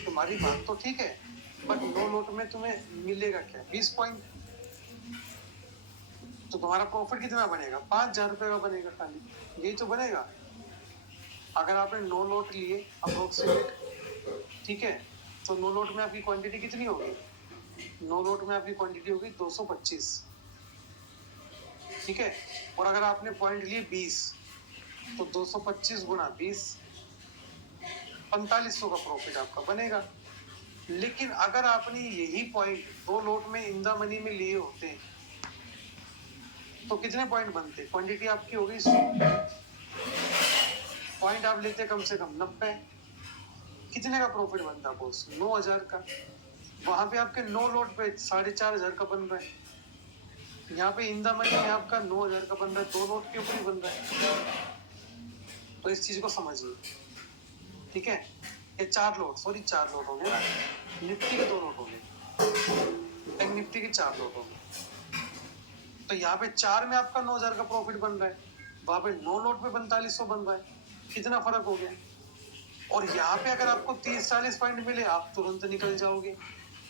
तुम्हारी बात तो ठीक है, बट 9 लोट में तुम्हें मिलेगा क्या, 20 पॉइंट। तो तुम्हारा प्रॉफिट कितना बनेगा, 5,000 रुपए का बनेगा खाली, यही तो बनेगा। अगर आपने 9 लोट लिए अप्रोक्सीमेट, ठीक है, तो 9 लोट में आपकी क्वांटिटी कितनी होगी, 9 लोट में आपकी क्वांटिटी होगी 225। ठीक है, और अगर आपने पॉइंट लिए 20, तो 225 गुना 20, 4500 का प्रॉफिट आपका बनेगा। लेकिन अगर आपने यही पॉइंट 2 लोट में इन द मनी में लिए होते तो कितने पॉइंट बनते, क्वांटिटी आपकी हो गई 100, पॉइंट आप लेते कम से कम 90, कितने का प्रॉफिट बनता बॉस, 9,000 का। वहां पे आपके 9 लोट पे 4,500 का बन रहा है, यहाँ पे इन द मनी में आपका 9,000 का बन रहा है, 2 लोट के ऊपर ही बन रहा है। तो इस चीज को समझिए। ठीक है, ये 4 लोट, सॉरी 4 लोट हो गए ना, निफ्टी के 2 लोट हो गए, बैंक निफ्टी के 4 लोट हो गए। तो यहाँ पे 4 में आपका 9,000 का प्रॉफिट बन रहा है, वहां पे 9 लोट पे 4500 बन रहा है, कितना फर्क हो गया। और यहाँ पे अगर आपको 30-40 पॉइंट मिले, आप तुरंत निकल जाओगे।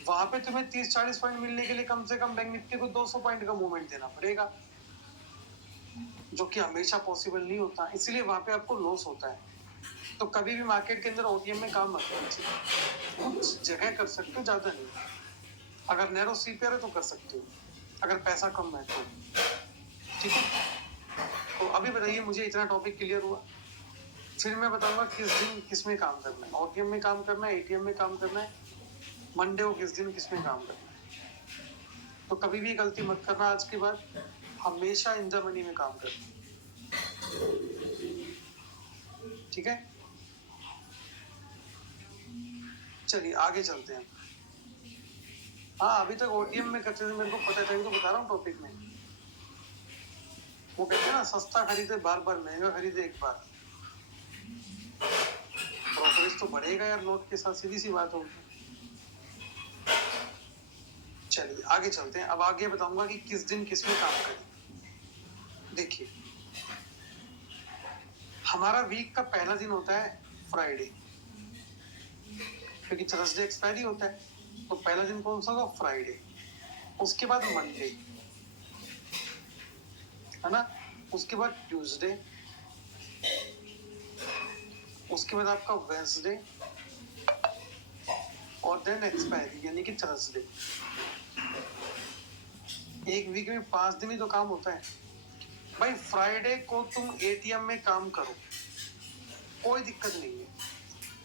वहां पे तुम्हें 30-40 पॉइंट मिलने के लिए कम से कम बैंक निफ्टी को 200 पॉइंट का मूवमेंट देना पड़ेगा, जो कि हमेशा पॉसिबल नहीं होता, इसलिए वहां पे आपको लॉस होता है। तो कभी भी मार्केट के अंदर ओटीएम में काम मत कीजिए। कुछ जगह कर सकते हो, ज्यादा नहीं। अगर नैरो सीपीआर है तो कर सकते हो, अगर पैसा कम है तो। ठीक है, तो अभी बताइए मुझे, इतना टॉपिक क्लियर हुआ। फिर मैं बताऊंगा किस दिन किस में काम करना है, ओटीएम में काम करना है, एटीएम में काम करना है, मंडे को किस दिन किस में काम करना है। तो कभी भी गलती मत करना आज के बाद, हमेशा इन द मनी में काम करना। ठीक है, चलिए आगे चलते हैं। हाँ, अभी तक ओटीएम में करते थे, मेरे को पता था, तो बता रहा हूँ टॉपिक में। वो कहते हैं ना, सस्ता खरीदे बार बार, महंगा खरीदे एक बार। प्रोग्रेस तो बढ़ेगा यार नोट के साथ, सीधी सी बात होगी। चलिए आगे चलते हैं। अब आगे बताऊंगा कि किस दिन किस में काम करें। देखिए, हमारा वीक का पहला दिन होता है फ्राइडे, क्योंकि थर्सडे एक्सपायरी होता है, तो पहला दिन कौन सा होगा, फ्राइडे। उसके बाद मंडे, है ना, उसके बाद ट्यूसडे, उसके बाद आपका वेंसडे, और देन एक्सपायरी यानी कि थर्सडे। एक वीक में 5 दिन ही तो काम होता है भाई। फ्राइडे को तुम एटीएम में काम करो, कोई दिक्कत नहीं है,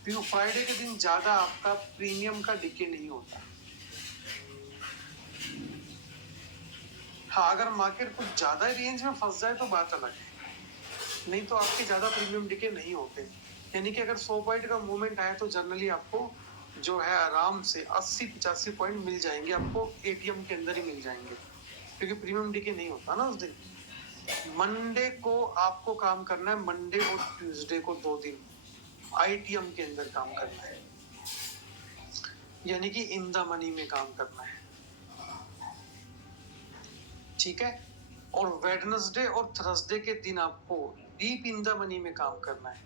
क्योंकि फ्राइडे के दिन ज्यादा आपका प्रीमियम का डिके नहीं होता। हाँ, अगर मार्केट कुछ ज्यादा रेंज में फंस जाए तो बात अलग है, नहीं तो आपके ज्यादा प्रीमियम डिके नहीं होते। यानी कि अगर 100 पॉइंट का मूवमेंट आया तो जनरली आपको जो है आराम से 80-85 पॉइंट मिल जाएंगे, आपको एटीएम के अंदर ही मिल जाएंगे, क्योंकि प्रीमियम डिके नहीं होता ना उस दिन। मंडे को आपको काम करना है, मंडे और ट्यूसडे को 2 दिन आईटीएम के अंदर काम करना है, यानी कि इन द मनी में काम करना है, ठीक है। और वेडनेसडे और थर्सडे के दिन आपको डीप इन द मनी में काम करना है।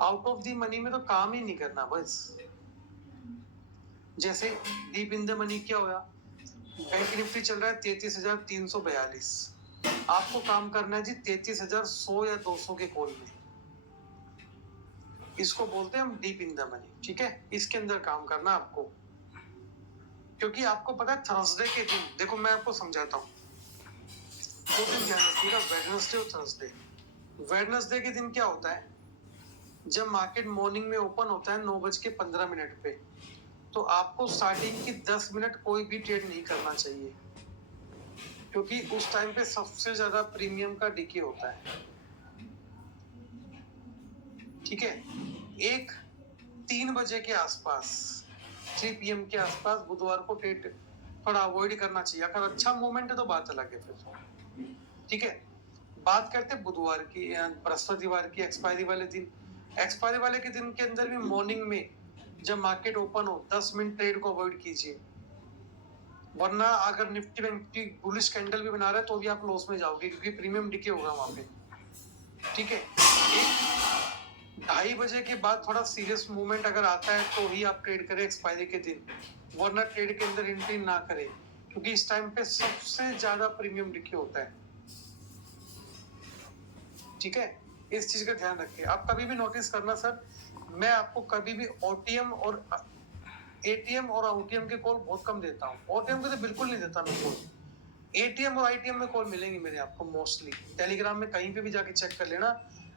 आउट ऑफ द मनी में तो काम ही नहीं करना बस। जैसे डीप इन द मनी क्या हुआ, बैंक निफ्टी चल रहा है 33,342, आपको काम करना है जी 33,100 या 200 के कॉल में, इसको बोलते हैं हम डीप इन द मनी, ठीक है। इसके अंदर काम करना आपको, क्योंकि आपको पता है थर्सडे के दिन, देखो मैं आपको समझाता हूँ, 2 दिन ध्यान रखिएगा, वेडनेसडे और थर्सडे। वेडनेसडे के दिन क्या होता है, जब मार्केट मॉर्निंग में ओपन होता है 9:15 पे, तो आपको स्टार्टिंग की 10 मिनट कोई भी ट्रेड नहीं करना चाहिए, क्योंकि उस टाइम पे सबसे ज्यादा प्रीमियम का डिके होता है, ठीक है। 3 बजे के आसपास, 3 PM के आसपास बुधवार को ट्रेड थोड़ा अवॉइड करना चाहिए। अगर अच्छा मूवमेंट है तो बात अलग है फिर, ठीक है। बात करते हैं बुधवार की, बृहस्पतिवार की, एक्सपायरी वाले दिन। एक्सपायरी वाले के दिन के अंदर भी मॉर्निंग में जब मार्केट ओपन हो 10 मिनट ट्रेड को अवॉइड कीजिए, वरना अगर निफ्टी निफ्टी बुलिश कैंडल भी बना रहा है तो भी आप लॉस में जाओगे, क्योंकि प्रीमियम डिके होगा वहां पे, ठीक है। 2:30 बजे के बाद थोड़ा सीरियस मूवमेंट अगर आता है तो ही आप ट्रेड करें एक्सपायरी के दिन, वरना ट्रेड के अंदर एंट्री ना करें, क्योंकि इस टाइम पे सबसे ज्यादा प्रीमियम डिके होता है, ठीक है। इस चीज का ध्यान रखिए। आप कभी भी नोटिस करना सर, मैं आपको कभी भी ओटीएम और एटीएम और आईटीएम के कॉल बहुत कम देता हूँ। ओटीएम के तो बिल्कुल नहीं देता मैं कॉल, एटीएम और आईटीएम में कॉल मिलेंगे मेरे आपको मोस्टली। टेलीग्राम में कहीं पे भी जाके चेक कर लेना,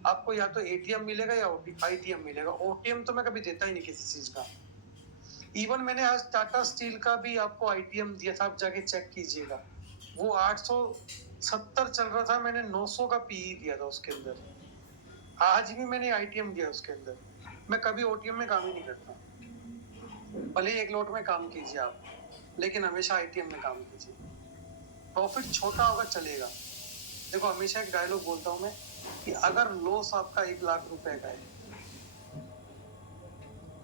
आपको या तो एटीएम मिलेगा या आईटीएम मिलेगा। ओटीएम तो मैं कभी देता ही नहीं किसी चीज का। इवन मैंने आज टाटा स्टील का भी आपको आईटीएम दिया था, आप जाके चेक कीजिएगा, वो 870 चल रहा था, मैंने 900 का पीई दिया था उसके अंदर। आज भी मैंने आईटीएम दिया उसके अंदर। मैं कभी ओटीएम में काम ही नहीं करता, भले ही एक लॉट में काम कीजिए आप, लेकिन हमेशा आईटीएम में काम कीजिए। प्रॉफिट छोटा होगा चलेगा। देखो हमेशा एक डायलॉग बोलता हूं मैं कि अगर लॉस आपका 1 लाख रुपए का है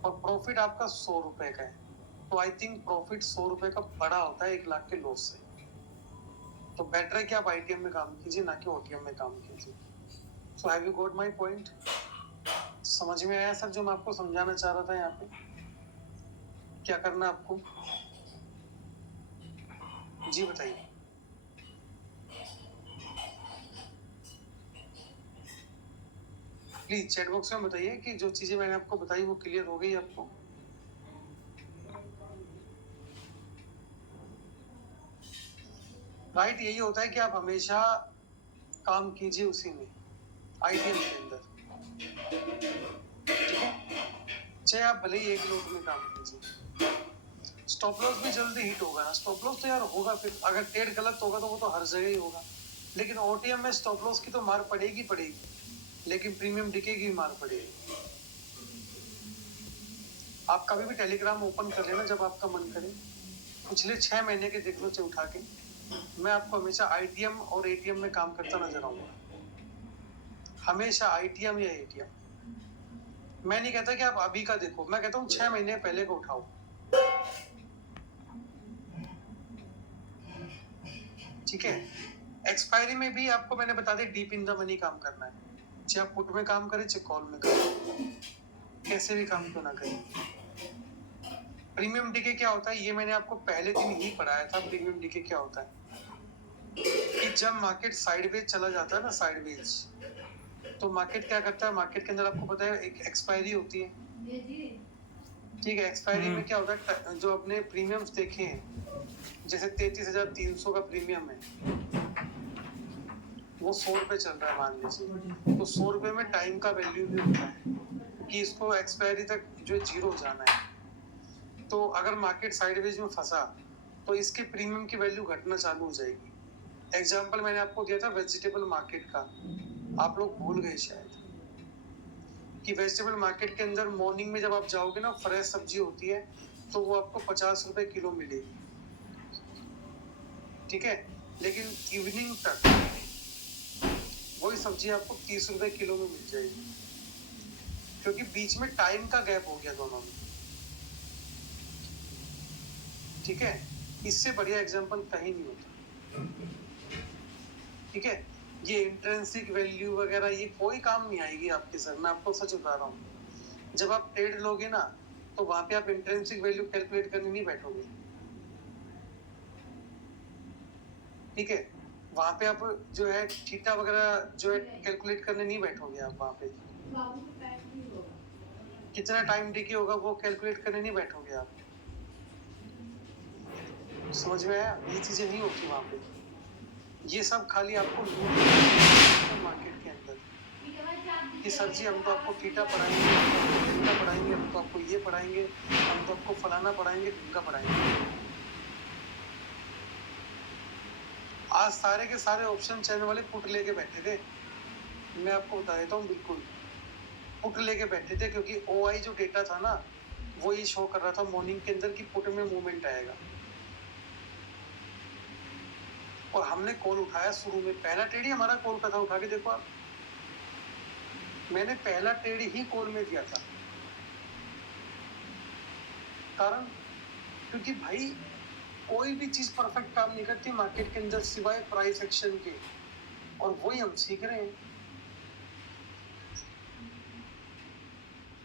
और प्रॉफिट आपका 100 रुपए का है, तो आई थिंक प्रॉफिट 100 रुपए का बड़ा होता है 1 लाख के लॉस से। तो बेटर है कि आप आईटीएम में काम कीजिए, ना कि ओटीएम में काम कीजिए। So have you got my point? समझ में आया सर जो मैं आपको समझाना चाह रहा था? यहाँ पे क्या करना है आपको, जी बताइए। प्लीज चैट बॉक्स में बताइए कि जो चीजें मैंने आपको बताई वो क्लियर हो गई आपको। राइट, यही होता है कि आप हमेशा काम कीजिए उसी में, आईटीएम के अंदर, ठीक है। चाहे आप भले ही एक लोट में काम कीजिए। स्टॉप लॉस भी जल्दी हिट होगा ना, स्टॉप लॉस तो यार होगा, फिर अगर ट्रेड गलत होगा तो वो तो हर जगह ही होगा, लेकिन ओटीएम में स्टॉप लॉस की तो मार पड़ेगी पड़ेगी, लेकिन प्रीमियम डिके की मार पड़ेगी। आप कभी भी टेलीग्राम ओपन कर लेना जब आपका मन करे, पिछले 6 महीने के देख लो चाहे उठा के, मैं आपको हमेशा आईटीएम और एटीएम में काम करता नजर आऊंगा, हमेशा आईटीएम या एटीएम। मैं नहीं कहता कि आप अभी का देखो, मैं कहता हूँ 6 महीने पहले को उठाओ, ठीक है। एक्सपायरी में भी आपको मैंने बता दी डीप इन द मनी काम करना है, चाहे आप पुट में काम करें चाहे कॉल में करें, कैसे भी काम क्यों ना करें। प्रीमियम डिके क्या होता है ये मैंने आपको पहले दिन ही पढ़ाया था। प्रीमियम डिके क्या होता है कि जब मार्केट साइडवेज चला जाता है ना, साइडवेज, तो मार्केट क्या करता है, मार्केट के अंदर आपको पता है एक एक्सपायरी होती है, ठीक है। एक्सपायरी में क्या होता है, जो अपने प्रीमियम्स देखे हैं जैसे 33,300 का प्रीमियम है, वो 100 रुपए चल रहा है मान लीजिए, तो 100 रुपए में टाइम का वैल्यू भी होता है कि इसको एक्सपायरी तक जो है जीरो जाना है। तो अगर मार्केट साइडवेज में फंसा तो इसके प्रीमियम की वैल्यू घटना चालू हो जाएगी। एग्जाम्पल मैंने आपको दिया था वेजिटेबल मार्केट का, आप लोग भूल गए शायद कि वेजिटेबल मार्केट के अंदर मॉर्निंग में जब आप जाओगे ना, फ्रेश सब्जी होती है तो वो आपको 50 रुपए किलो मिलेगी, ठीक है, लेकिन इवनिंग तक वही सब्जी आपको 30 रुपए किलो में मिल जाएगी, क्योंकि बीच में टाइम का गैप हो गया दोनों में, ठीक है। इससे बढ़िया एग्जांपल कहीं नहीं होता, ठीक है। ये इंट्रिंसिक वैल्यू वगैरह ये कोई काम नहीं आएगी आपके सर, मैं आपको सच बता रहा हूँ। जब आप ट्रेड लोगे ना तो वहां पे आप इंट्रिंसिक वैल्यू कैलकुलेट करने नहीं बैठोगे, ठीक है। वहां पे आप जो है थीटा वगैरह जो है कैलकुलेट करने नहीं बैठोगे, आप वहां पे कितना टाइम डिके होगा वो कैलकुलेट करने नहीं बैठोगे आप, समझ में आया? ये चीजें नहीं होती वहां पे, ये सब खाली आपको मार्केट के अंदर कि सर जी हम तो आपको थीटा पढ़ाएंगे, डेल्टा पढ़ाएंगे, हम तो आपको ये पढ़ाएंगे, हम तो आपको फलाना पढ़ाएंगे, ढिमका पढ़ाएंगे। आज सारे के सारे ऑप्शन चैन वाले पुट लेके बैठे थे, मैं आपको बता देता हूँ, बिल्कुल पुट लेके बैठे थे, क्योंकि ओआई जो डेटा था ना वो ये शो कर रहा था मॉर्निंग के अंदर कि पुट में मूवमेंट आएगा, और हमने कॉल उठाया शुरू में, पहला ट्रेड ही हमारा कॉल का था, उठा के देखो आप, मैंने पहला ट्रेड ही कॉल में दिया था। कारण क्योंकि भाई कोई भी चीज परफेक्ट काम नहीं करती मार्केट के अंदर सिवाय प्राइस एक्शन के, और वही हम सीख रहे हैं।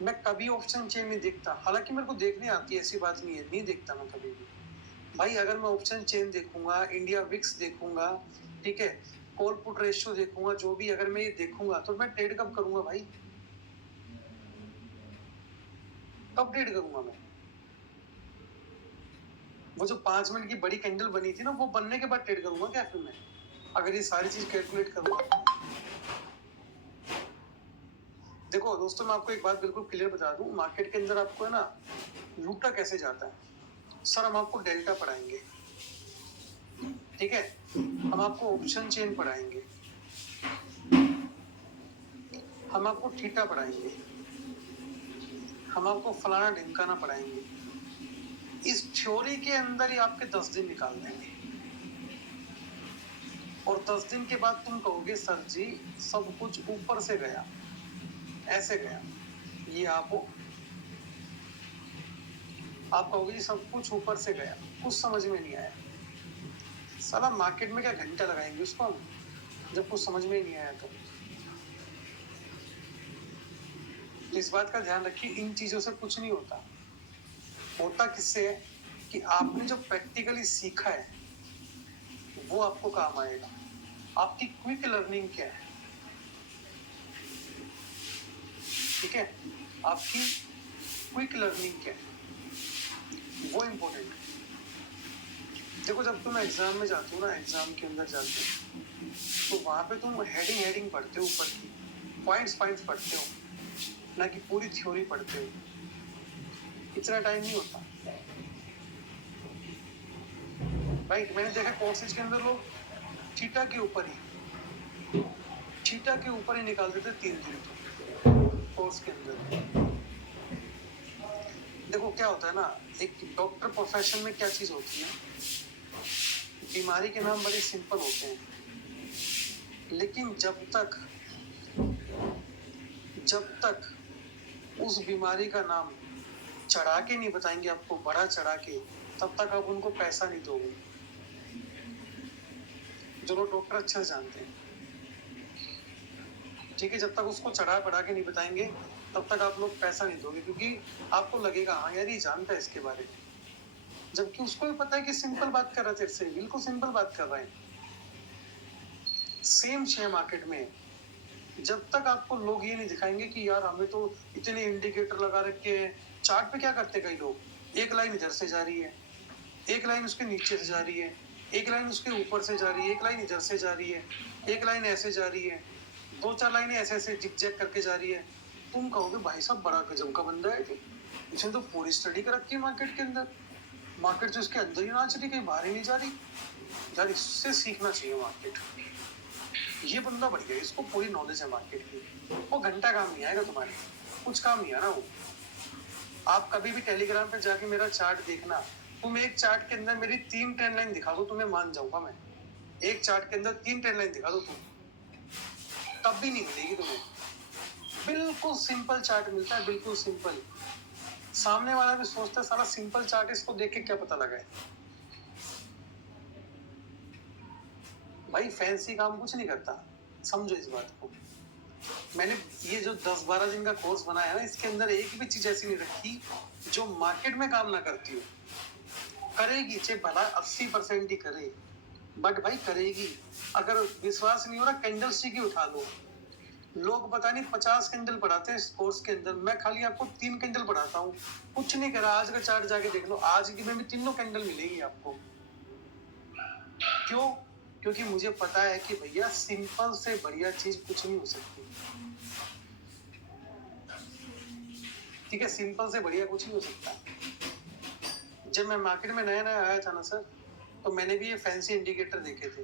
मैं कभी ऑप्शन चेन नहीं देखता, हालांकि मेरे को देखने आती है, ऐसी बात नहीं है, नहीं देखता मैं कभी भी भाई। अगर मैं ऑप्शन चेन देखूंगा, इंडिया विक्स देखूंगा, ठीक है, कॉल पुट रेशियो देखूंगा, जो भी अगर मैं ये देखूंगा तो मैं ट्रेड कब करूंगा भाई, कब ट्रेड करूंगा मैं? वो जो 5 मिनट की बड़ी कैंडल बनी थी ना, वो बनने के बाद ट्रेड करूंगा क्या फिर मैं, अगर ये सारी चीज कैलकुलेट करूंगा? देखो दोस्तों, मैं आपको एक बात बिल्कुल क्लियर बता दूं, मार्केट के अंदर आपको है ना लूटा कैसे जाता है। सर हम आपको डेल्टा पढ़ाएंगे, ठीक है, हम आपको ऑप्शन चेन पढ़ाएंगे, हम आपको थीटा पढ़ाएंगे, हम आपको फलाना ढिमकाना पढ़ाएंगे। इस थ्योरी के अंदर ही आपके 10 दिन निकाल देंगे, और 10 दिन के बाद तुम कहोगे सर जी सब कुछ ऊपर से गया, ऐसे गया, ये आप कहोगे जी सब कुछ ऊपर से गया, कुछ समझ में नहीं आया। साला मार्केट में क्या घंटा लगाएंगे उसको हम, जब कुछ समझ में ही नहीं आया तो इस बात का ध्यान रखिए, इन चीजों से कुछ नहीं होता। होता किससे है कि आपने जो प्रैक्टिकली सीखा है वो आपको काम आएगा। आपकी क्विक लर्निंग क्या है, ठीक है, आपकी क्विक लर्निंग क्या है, वो इम्पोर्टेंट है। देखो जब तुम एग्जाम में जाते हो ना, एग्जाम के अंदर जाते हो तो वहां पे तुम हेडिंग पढ़ते हो, ऊपर की पॉइंट्स पढ़ते हो, ना कि पूरी थ्योरी पढ़ते हो। इतना टाइम नहीं होता भाई। मैंने देखा कोर्सेज के अंदर लोग थीटा के ऊपर ही निकाल देते 3 दिन कोर्स के अंदर। देखो क्या होता है ना, एक डॉक्टर प्रोफेशन में क्या चीज होती है, बीमारी के नाम बड़े सिंपल होते हैं, लेकिन जब तक उस बीमारी का नाम चढ़ा के नहीं बताएंगे आपको, बड़ा चढ़ा के, तब तक आप उनको पैसा नहीं दोगे। जो लोग डॉक्टर अच्छा जानते हैं, ठीक है, जब तक उसको चढ़ा बढ़ा के नहीं बताएंगे तब तक आप लोग पैसा नहीं दोगे, क्योंकि आपको लगेगा हाँ यार ये जानता है इसके बारे में, जबकि उसको भी पता है कि सिंपल बात कर रहा है तेरे से, बिल्कुल सिंपल बात कर रहा है। सेम शेयर मार्केट में जब तक आपको लोग ये नहीं दिखाएंगे कि यार हमें तो इतने इंडिकेटर लगा रखे हैं, चार्ट पे क्या करते कई लोग, एक लाइन इधर से जा रही है, एक लाइन उसके नीचे से जा रही है, एक लाइन उसके ऊपर से जा रही है, एक लाइन इधर से जा रही है, एक लाइन ऐसे जा रही है, 2-4 लाइनें ऐसे ऐसे जिग-जैग करके जा रही है। तुम कहोगे भाई साहब बड़ा गजब का बंदा है ये, इसने तो पूरी स्टडी कर रखी है मार्केट के अंदर, मार्केट जो इसके अंदर ही नाच रही, कहीं बाहर ही नहीं जा रही। यार इससे सीखना चाहिए मार्केट, ये बंदा बढ़िया है, इसको पूरी नॉलेज है मार्केट की। वो घंटा काम नहीं आएगा तुम्हारे, कुछ काम नहीं आना वो। आप कभी भी टेलीग्राम पे जाके मेरा चार्ट देखना, तुम एक चार्ट के अंदर मेरी 3 ट्रेंड लाइन दिखा दो, तुम्हें मान जाऊंगा मैं। एक चार्ट के अंदर 3 ट्रेंड लाइन दिखा दो तुम, तब भी नहीं मिलेगी तुम्हें। बिल्कुल सिंपल चार्ट मिलता है, बिल्कुल सिंपल। सामने वाला भी सोचता है साला सिंपल चार्ट, इसको देख के क्या पता लगा है। भाई फैंसी काम कुछ नहीं करता, समझो इस बात को। मैंने ये जो 10-12 दिन का कोर्स बनाया है ना, इसके अंदर एक भी चीज ऐसी नहीं रखी जो मार्केट में काम ना करती हो। करेगी, चाहे भला 80% ही करे, बट भाई करेगी। अगर विश्वास नहीं हो रहा, कैंडल स्टिक ही उठा लो। लोग पता नहीं 50 कैंडल पढ़ाते हैं इस कोर्स के अंदर, मैं खाली आपको 3 कैंडल पढ़ाता हूँ। कुछ नहीं करा, आज का चार्ट जाके देख लो, आज की में भी तीनों कैंडल मिलेगी आपको। क्यों? क्योंकि मुझे पता है कि भैया सिंपल से बढ़िया चीज कुछ नहीं हो सकती। ठीक है, सिंपल से बढ़िया कुछ नहीं हो सकता। जब मैं मार्केट में नया नया आया था ना सर, तो मैंने भी ये फैंसी इंडिकेटर देखे थे।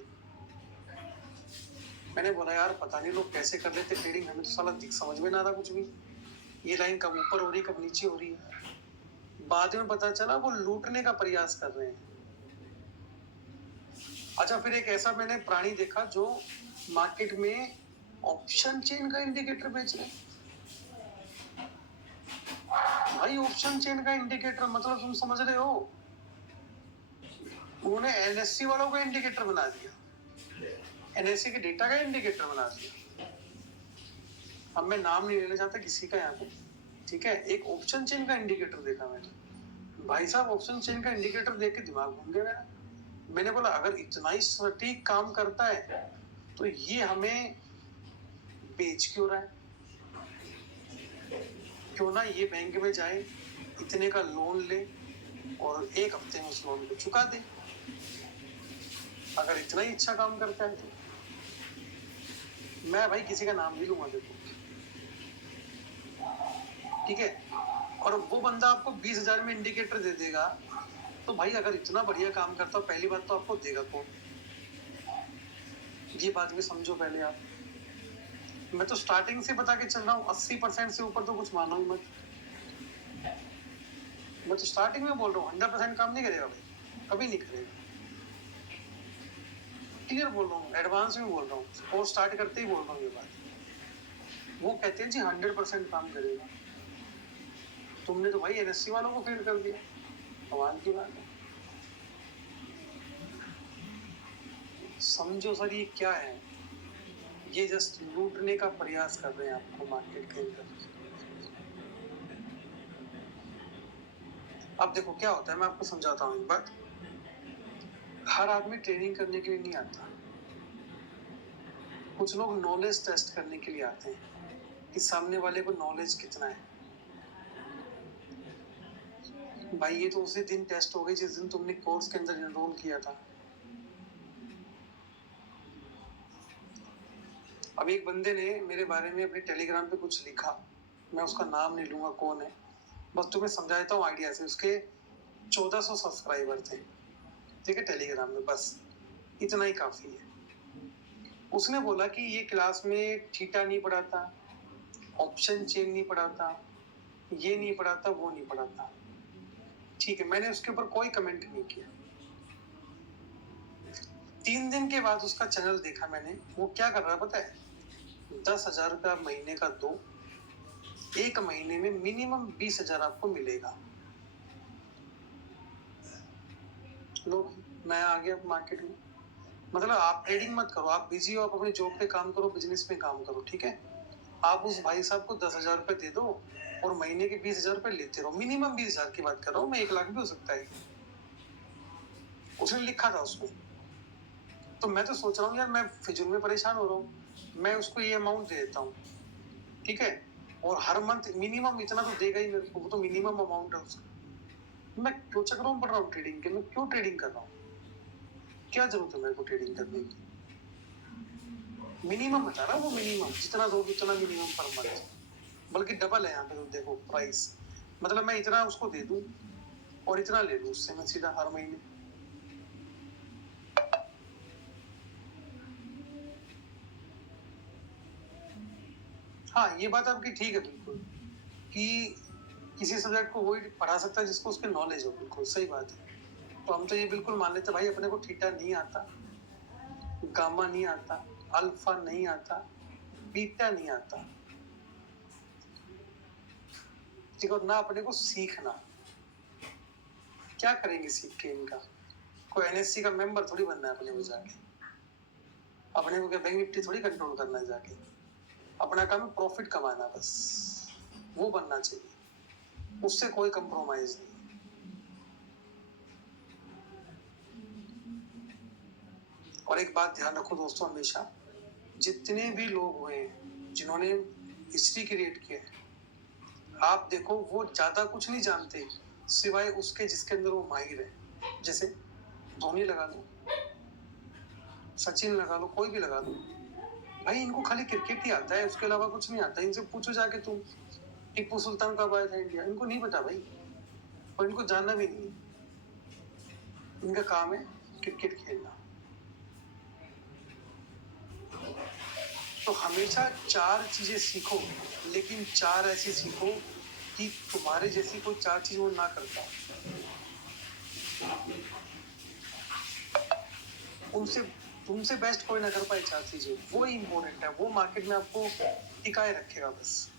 मैंने बोला यार पता नहीं लोग कैसे कर लेते ट्रेडिंग, हमें तो साला समझ में ना आ रहा कुछ भी। ये लाइन कब ऊपर हो रही, कब नीचे हो रही है। बाद में पता चला वो लूटने का प्रयास कर रहे हैं। अच्छा, फिर एक ऐसा मैंने प्राणी देखा जो मार्केट में ऑप्शन चेन का इंडिकेटर बेच रहे हैं। भाई ऑप्शन चेन का इंडिकेटर मतलब तुम समझ रहे हो, उन्होंने एनएससी वालों का इंडिकेटर बना दिया, एनएससी के डेटा का इंडिकेटर बना दिया। अब मैं नाम नहीं लेना चाहता किसी का यहाँ पे, ठीक है। एक ऑप्शन चेन का इंडिकेटर देखा मैंने, भाई साहब ऑप्शन चेन का इंडिकेटर देख के दिमाग घूम गया मेरा। मैंने बोला अगर इतना ही सटीक काम करता है तो ये हमें बेच क्यों रहा है? क्यों ना ये बैंक में जाए, इतने का लोन ले और 1 हफ्ते में उस लोन को चुका दे, अगर इतना ही अच्छा काम करता है तो। मैं भाई किसी का नाम नहीं लूंगा, देखो ठीक है। और वो बंदा आपको 20,000 में इंडिकेटर दे देगा, तो भाई अगर इतना बढ़िया काम करता हो, पहली बात तो आपको देगा कौन? ये बात भी समझो पहले आप। मैं तो स्टार्टिंग से बता के चल रहा हूँ, 80% से ऊपर तो कुछ मानो ही मत। मैं तो स्टार्टिंग में बोल रहा हूँ 100% काम नहीं करेगा भाई, कभी नहीं करेगा। क्लियर बोल रहा हूँ, एडवांस में बोल रहा हूँ, और स्टार्ट करते ही बोल रहा हूँ ये बात। वो कहते हैं जी 100% काम करेगा, तुमने तो भाई एनएससी वालों को फेल कर दिया, कमाल की बात है। समझो सर ये क्या है, ये जस्ट लूटने का प्रयास कर रहे हैं आपको मार्केट के अंदर। अब देखो क्या होता है, मैं आपको समझाता हूँ एक बात। हर आदमी ट्रेनिंग करने के लिए नहीं आता, कुछ लोग नॉलेज टेस्ट करने के लिए आते हैं कि सामने वाले को नॉलेज कितना है। भाई ये तो उसी दिन टेस्ट हो गई जिस दिन तुमने कोर्स के अंदर एनरोल किया था। अब एक बंदे ने मेरे बारे में अपने टेलीग्राम पे कुछ लिखा, मैं उसका नाम नहीं लूंगा कौन है, बस तुम्हें समझाता हूँ आइडिया से। उसके 1400 सब्सक्राइबर थे, ठीक है, टेलीग्राम में, बस इतना ही काफी है। उसने बोला कि ये क्लास में थीटा नहीं पढ़ाता, ऑप्शन चेन नहीं पढ़ाता, ये नहीं पढ़ाता, वो नहीं पढ़ाता। ठीक है, मैंने उसके ऊपर कोई कमेंट नहीं किया। 3 दिन के बाद उसका चैनल देखा मैंने, वो क्या कर रहा है पता है? 10,000 का महीने का दो, 1 महीने में मिनिमम 20,000 आपको मिलेगा। लो मैं आ गया मार्केट में। मतलब आप ट्रेडिंग मत करो, आप बिजी हो, आप अपने जॉब पे काम करो, बिजनेस पे काम करो, ठीक है। आप उस भाई साहब को 10,000 रुपए दे दो और महीने के 20,000 रुपए लेते रहो। मिनिमम 20,000 की बात कर रहा हूँ मैं, 1 लाख भी हो सकता है। उसने लिखा था उसमें, तो मैं तो सोच रहा हूँ यार मैं फिजूल में परेशान हो रहा हूँ, मैं उसको ये अमाउंट दे देता हूँ, ठीक है। और हर मंथ मिनिमम इतना तो देगा ही मेरे को, वो तो मिनिमम अमाउंट है उसका। मैं क्यों चक्करों में पड़ रहा हूँ ट्रेडिंग के? मैं क्यों ट्रेडिंग कर रहा हूँ? क्या जरूरत है मेरे को ट्रेडिंग करने की? मिनिमम बता रहा हूँ, वो मिनिमम जितना दोगे उतना मिनिमम पर मंथ, बल्कि डबल है यहाँ पे। तो देखो प्राइस, मतलब मैं इतना उसको दे दूं और इतना ले लूं उससे मैं सीधा हर महीने। हाँ, ये बात आपकी ठीक है बिल्कुल, कि किसी सब्जेक्ट को वही पढ़ा सकता है जिसको उसके नॉलेज हो। बिल्कुल सही बात है। तो हम तो ये बिल्कुल मान लेते भाई अपने को थीटा नहीं आता, गामा नहीं आता, अल्फा नहीं आता, बीटा नहीं आता, ठीक है, ना अपने को सीखना। क्या करेंगे सीख के इनका? कोई एनएससी का मेंबर थोड़ी बनना है अपने को जाके। अपने को क्या बैंक निफ्टी थोड़ी कंट्रोल करना है जाके। अपना काम है प्रॉफिट कमाना, बस वो बनना चाहिए, उससे कोई कंप्रोमाइज नहीं। और एक बात ध्यान रखो दोस्तों, हमेशा जितने भी लोग हुए हैं जिन्होंने हिस्ट्री क्रिएट किया है, आप देखो वो ज्यादा कुछ नहीं जानते सिवाय उसके जिसके अंदर वो माहिर है। जैसे धोनी लगा लो, सचिन लगा लो, कोई भी लगा लो, भाई इनको खाली क्रिकेट ही आता है, उसके अलावा कुछ नहीं आता। इनसे पूछो जाके तुम टीपू सुल्तान कब आया था इंडिया, इनको नहीं पता भाई, और इनको जानना भी नहीं है। इनका काम है क्रिकेट खेलना। तो हमेशा 4 चीजें सीखो, लेकिन 4 ऐसी सीखो कि तुम्हारे जैसी कोई 4 चीज वो ना करता। उनसे तुमसे बेस्ट कोई ना कर पाए 4 चीजें, वो इम्पोर्टेंट है, वो मार्केट में आपको टिकाए रखेगा बस।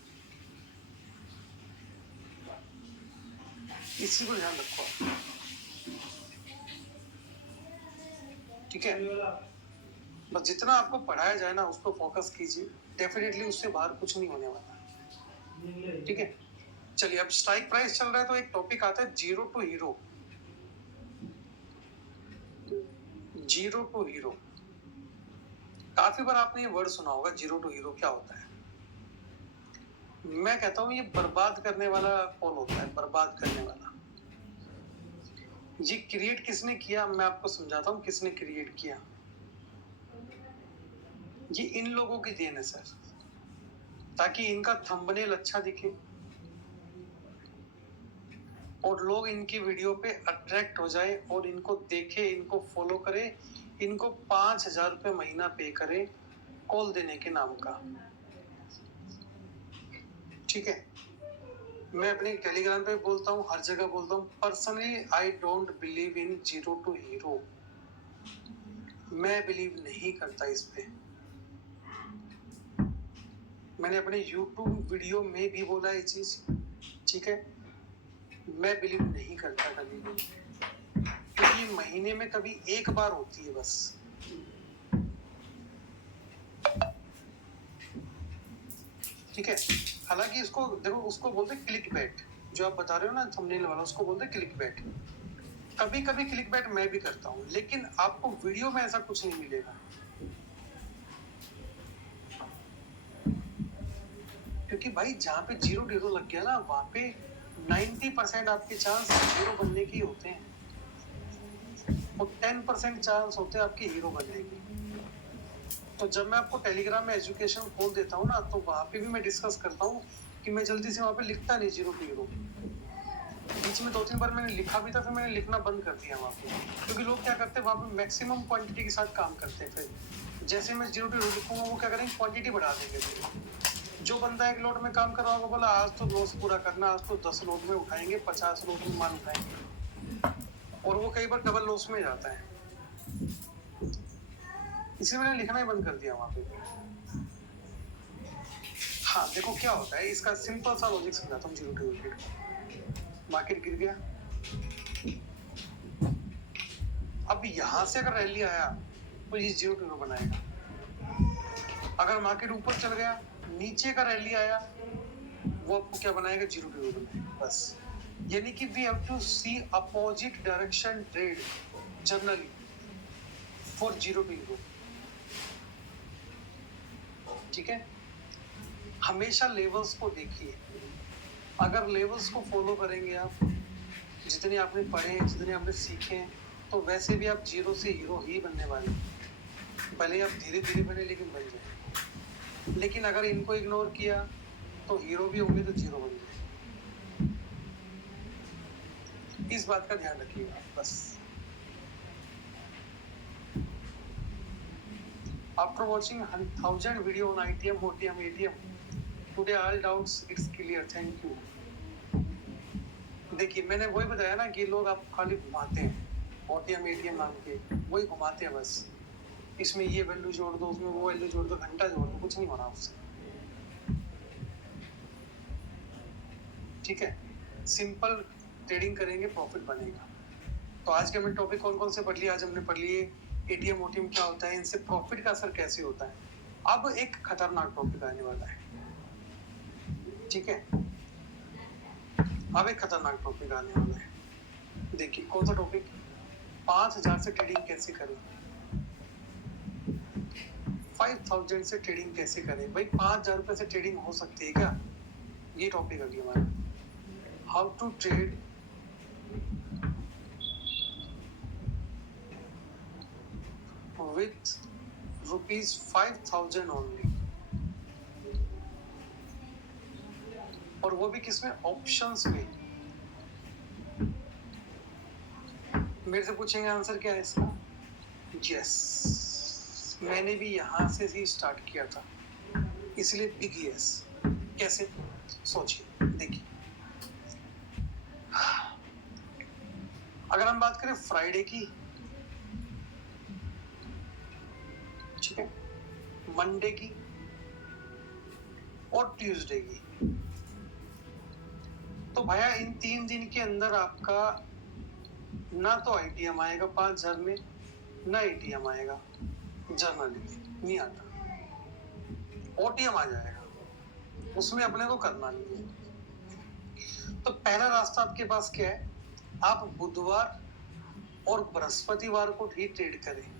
इसी को ध्यान रखो, ठीक है। बस जितना आपको पढ़ाया जाए ना उस पर फोकस कीजिए, डेफिनेटली उससे बाहर कुछ नहीं होने वाला, ठीक है। चलिए, अब स्ट्राइक प्राइस चल रहा है तो एक टॉपिक आता है zero to hero. Zero to hero, काफी बार आपने ये वर्ड सुना होगा, जीरो टू हीरो क्या होता है? मैं कहता हूँ ये बर्बाद करने वाला कॉल होता है, बर्बाद करने वाला। ये क्रिएट किसने किया, मैं आपको समझाता हूँ किसने क्रिएट किया। ये इन लोगों की देन है सर, ताकि इनका थंबनेल अच्छा दिखे और लोग इनकी वीडियो पे अट्रैक्ट हो जाए और इनको देखे, इनको फॉलो करे, इनको 5,000 रुपये महीना पे करे कॉल देने के नाम का, ठीक है। मैं अपने टेलीग्राम पे बोलता हूँ, हर जगह बोलता हूँ, personally I don't believe in zero to hero. मैं बिलीव नहीं करता इस पे। मैंने अपने यूट्यूब वीडियो में भी बोला ये चीज, ठीक है। मैं बिलीव नहीं करता कभी भी, क्योंकि महीने में कभी एक बार होती है बस। ठीक है, हालांकि इसको देखो, उसको बोलते क्लिक बैट, जो आप बता रहे हो ना थंबनेल वाला, उसको बोलते क्लिक बैट। कभी कभी क्लिक बैट मैं भी करता हूँ, लेकिन आपको वीडियो में ऐसा कुछ नहीं मिलेगा, क्योंकि भाई जहाँ पे जीरो जीरो लग गया ना, वहां पे 90% आपके चांस जीरो बनने के होते हैं और 10% चांस होते हैं आपके हीरो बनने के। तो जब मैं आपको टेलीग्राम में एजुकेशन खोल देता हूँ ना, तो वहां पे भी मैं डिस्कस करता हूँ कि मैं जल्दी से वहां पे लिखता नहीं जीरो टू हीरो। बीच में 2-3 बार मैंने लिखा भी था, फिर मैंने लिखना बंद कर दिया वहां पे, क्योंकि लोग क्या करते हैं वहां पे मैक्सिमम क्वांटिटी के साथ काम करते हैं। फिर जैसे मैं जीरो टू हीरो लिखूंगा, वो क्या करेंगे, क्वांटिटी बढ़ा देंगे। जो बंदा एक लोड में काम कर रहा होगा, बोला आज तो लॉस पूरा करना, आज तो 10 लोड में उठाएंगे, 50 लोड में माल उठाएंगे, और वो कई बार डबल लॉस में जाता है। इसलिए मैंने लिखना ही बंद कर दिया वहां पे। हाँ देखो क्या होता है, इसका सिंपल सा लॉजिक समझाता हूँ। जीरो टू हीरो, मार्केट गिर गया, अब यहाँ से अगर रैली आया तो ये जीरो टू हीरो बनाएगा। अगर मार्केट ऊपर चल गया, नीचे का रैली आया, वो आपको क्या बनाएगा, जीरो टू हीरो बनाएगा बस। यानी कि we have to see opposite direction trade generally for zero to hero, ठीक है। हमेशा लेवल्स को देखिए, अगर लेवल्स को फॉलो करेंगे आप जितने आपने पढ़े, जितने आपने सीखे, तो वैसे भी आप जीरो से हीरो ही बनने वाले हैं। भले आप धीरे धीरे बने लेकिन बन जाए। लेकिन अगर इनको इग्नोर किया तो हीरो भी होंगे तो जीरो बन जाए। इस बात का ध्यान रखिएगा बस। After watching 1000 video on ITM, OTM, ATM, today all doubts it's clear. Thank you. देखिए मैंने वही बताया ना कि लोग आप खाली घुमाते हैं, OTM, ATM नाम के वही घुमाते हैं बस। इसमें ये वैल्यू जोड़ दो, उसमें वो वैल्यू जोड़ दो, घंटा जोड़ दो, कुछ नहीं हो रहा उससे। ठीक है, सिंपल ट्रेडिंग करेंगे, प्रॉफिट बनेगा। तो आज के हमने टॉपिक कौन कौन से पढ़ लिए? आज हमने पढ़ लिए एटीएम ओटीएम क्या होता है, इनसे प्रॉफिट का असर कैसे होता है। अब एक खतरनाक टॉपिक आने वाला है। ठीक है, अब एक खतरनाक टॉपिक आने वाला है। देखिए कौन सा टॉपिक? 5000 से ट्रेडिंग कैसे करें, 5000 से ट्रेडिंग कैसे करें। भाई 5000 रुपए से ट्रेडिंग हो सकती है क्या? ये टॉपिक अभी हमारा, how to trade with ₹5,000 only, और वो भी किसमें? ऑप्शंस में। मेरे से पूछेंगे आंसर क्या है इसका? यस, मैंने भी यहाँ से ही स्टार्ट किया था, इसलिए बिग यस। कैसे? सोचिए, देखिए अगर हम बात करें फ्राइडे की, ठीक है, मंडे की और ट्यूसडे की, तो भैया इन 3 दिन के अंदर आपका ना तो आईटीएम आएगा 5000 में, ना एटीएम आएगा, जर्नली नहीं आता। ओटीएम आ जाएगा, उसमें अपने को करना नहीं है। तो पहला रास्ता आपके पास क्या है? आप बुधवार और बृहस्पतिवार को ही ट्रेड करें,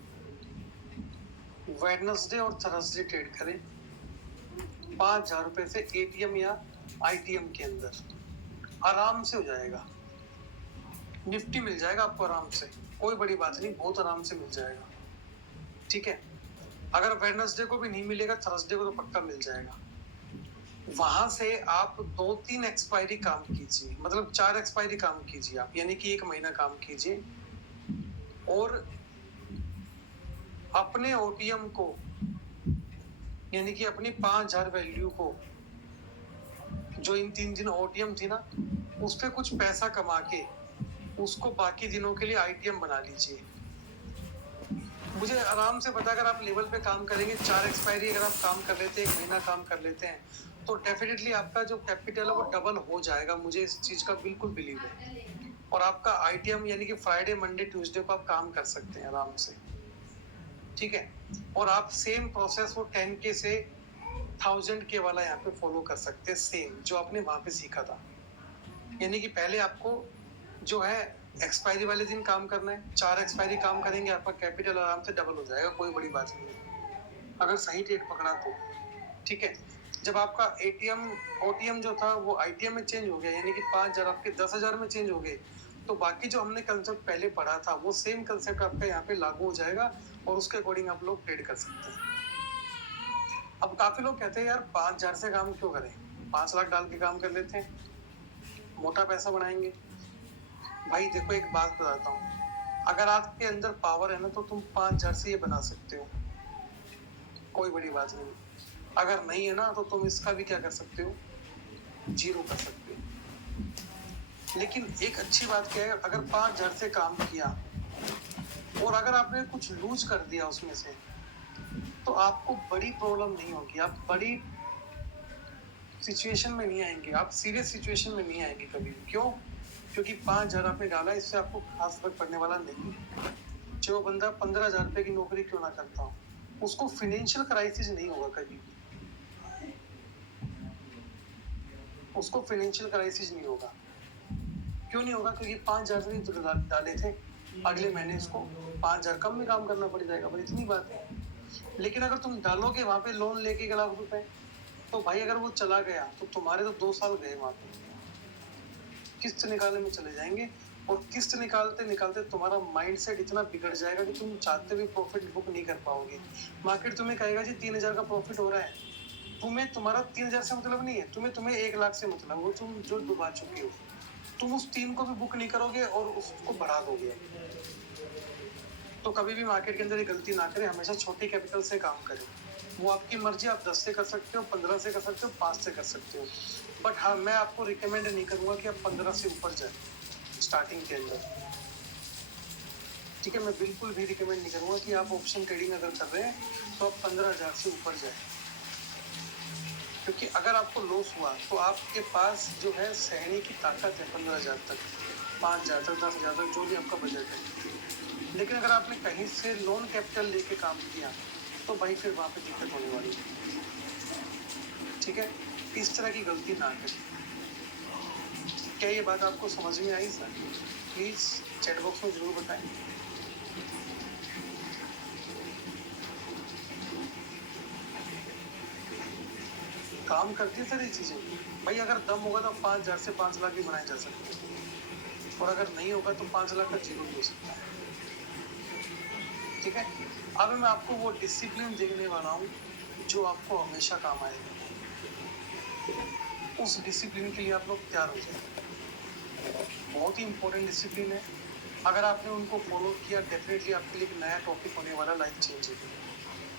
वेडनेसडे और थर्सडे ट्रेड करें 5000 रुपए से एटीएम या आईटीएम के अंदर। आराम से हो जाएगा, निफ्टी मिल जाएगा आपको आराम से, कोई बड़ी बात नहीं, बहुत आराम से मिल जाएगा। ठीक है, अगर वेडनेसडे को भी नहीं मिलेगा, थर्सडे को तो पक्का मिल जाएगा। वहां से आप 2-3 एक्सपायरी काम कीजिए, मतलब 4 एक्सपायरी काम कीजिए आप, यानी कि 1 महीना काम कीजिए, और अपने ओटीएम को, यानी कि अपनी 5000 वैल्यू को, जो इन 3 दिन ओटीएम थी ना, उस पे कुछ पैसा कमा के उसको बाकी दिनों के लिए आईटीएम बना लीजिए। मुझे आराम से पता, अगर आप लेवल पे काम करेंगे, 4 एक्सपायरी अगर आप काम कर लेते हैं, 1 महीना काम कर लेते हैं, तो डेफिनेटली आपका जो कैपिटल है वो डबल हो जाएगा। मुझे इस चीज का बिल्कुल बिलीव है। और आपका आईटीएम यानी कि फ्राइडे, मंडे, ट्यूसडे को आप काम कर सकते हैं आराम से। ठीक है, और आप सेम प्रोसेस वो 10K से 1000K वाला यहाँ पे फॉलो कर सकते हैं, सेम जो आपने वहां पे सीखा था। यानी कि पहले आपको जो है एक्सपायरी वाले दिन काम करना है, 4 एक्सपायरी काम करेंगे, आपका कैपिटल आराम से डबल हो जाएगा, कोई बड़ी बात नहीं है अगर सही ट्रेड पकड़ा तो। ठीक है, जब आपका एटीएम ओटीएम जो था वो आईटीएम में चेंज हो गया, यानी कि 5000 आपके 10,000 में चेंज हो गए, तो बाकी जो हमने कंसेप्ट पहले पढ़ा था वो सेम कंसेप्ट आपका यहाँ पे लागू हो जाएगा, और उसके अकॉर्डिंग आप लोग ट्रेड कर सकते हैं। अब काफी लोग कहते हैं यार 5000 से काम क्यों करें, 5 लाख डाल के काम कर लेते हैं, मोटा पैसा बनाएंगे। भाई देखो एक बात बताता हूँ, अगर आपके अंदर पावर है ना, तो तुम 5000 से ये बना सकते हो, कोई बड़ी बात नहीं। अगर नहीं है ना, तो तुम इसका भी क्या कर सकते हो, जीरो कर सकते हो। लेकिन एक अच्छी बात क्या है, अगर 5000 से काम किया और अगर आपने कुछ लूज कर दिया उसमें से, तो आपको बड़ी प्रॉब्लम नहीं होगी, आप बड़ी सिचुएशन में नहीं आएंगे, आप सीरियस सिचुएशन में नहीं आएंगे कभी भी। क्यों? क्योंकि 5000 आपने डाला, इससे आपको खास फर्क पड़ने वाला नहीं है। जो बंदा 15,000 रुपए की नौकरी क्यों ना करता हो, उसको फाइनेंशियल क्राइसिस नहीं होगा कभी, उसको फाइनेंशियल क्राइसिस नहीं होगा। क्यों नहीं होगा? क्योंकि 5000 से तो डाले थे, अगले महीने इसको 5000 कम में काम करना पड़ जाएगा, बस इतनी बात है। लेकिन अगर तुम डालोगे वहां पे लोन लेके 1 लाख रुपए, तो भाई अगर वो चला गया तो तुम्हारे तो 2 साल गए वहां पे, किस्त निकालने में चले जाएंगे, और किस्त निकालते निकालते तुम्हारा माइंडसेट इतना बिगड़ जाएगा कि तुम चाहते हुए प्रॉफिट बुक नहीं कर पाओगे। मार्केट तुम्हें कहेगा जी 3,000 का प्रॉफिट हो रहा है, तुम्हें तुम्हारा 3,000 से मतलब नहीं है, तुम्हें 1,00,000 से मतलब, वो तुम जो डुबा चुके हो, तुम उस 3 को भी बुक नहीं करोगे और उसको बढ़ा दोगे। तो कभी भी मार्केट के अंदर ये गलती ना करें, हमेशा छोटी कैपिटल से काम करें। वो आपकी मर्जी, आप 10 से कर सकते हो, 15 से कर सकते हो, 5 से कर सकते हो, बट हाँ, मैं आपको रिकमेंड नहीं करूंगा कि आप 15 से ऊपर जाए स्टार्टिंग के अंदर। ठीक है, मैं बिल्कुल भी रिकमेंड नहीं करूंगा कि आप ऑप्शन ट्रेडिंग अगर कर रहे हैं तो आप 15,000 से ऊपर जाए, क्योंकि अगर आपको लॉस हुआ तो आपके पास जो है सहने की ताकत है 15,000 तक, 5,000 तक, 10,000 तक, जो भी आपका बजट है। लेकिन अगर आपने कहीं से लोन कैपिटल लेके काम किया तो भाई फिर वहाँ पे दिक्कत होने वाली है। ठीक है, इस तरह की गलती ना करें। क्या ये बात आपको समझ में आई सर? प्लीज चैट बॉक्स में जरूर बताएं। काम करती है सर ये चीजें भाई। अगर दम होगा तो 5,000 से 5,00,000 भी बनाए जा सकते हैं, और अगर नहीं होगा तो 5,00,000 का जीरो भी हो सकता है। ठीक है, अब मैं आपको वो डिसिप्लिन देने वाला हूँ जो आपको हमेशा काम आएगा। उस डिसिप्लिन के लिए आप लोग तैयार हो जाए। बहुत ही इंपॉर्टेंट डिसिप्लिन है, अगर आपने उनको फॉलो किया डेफिनेटली आपके लिए एक नया टॉपिक होने वाला, लाइफ चेंज है।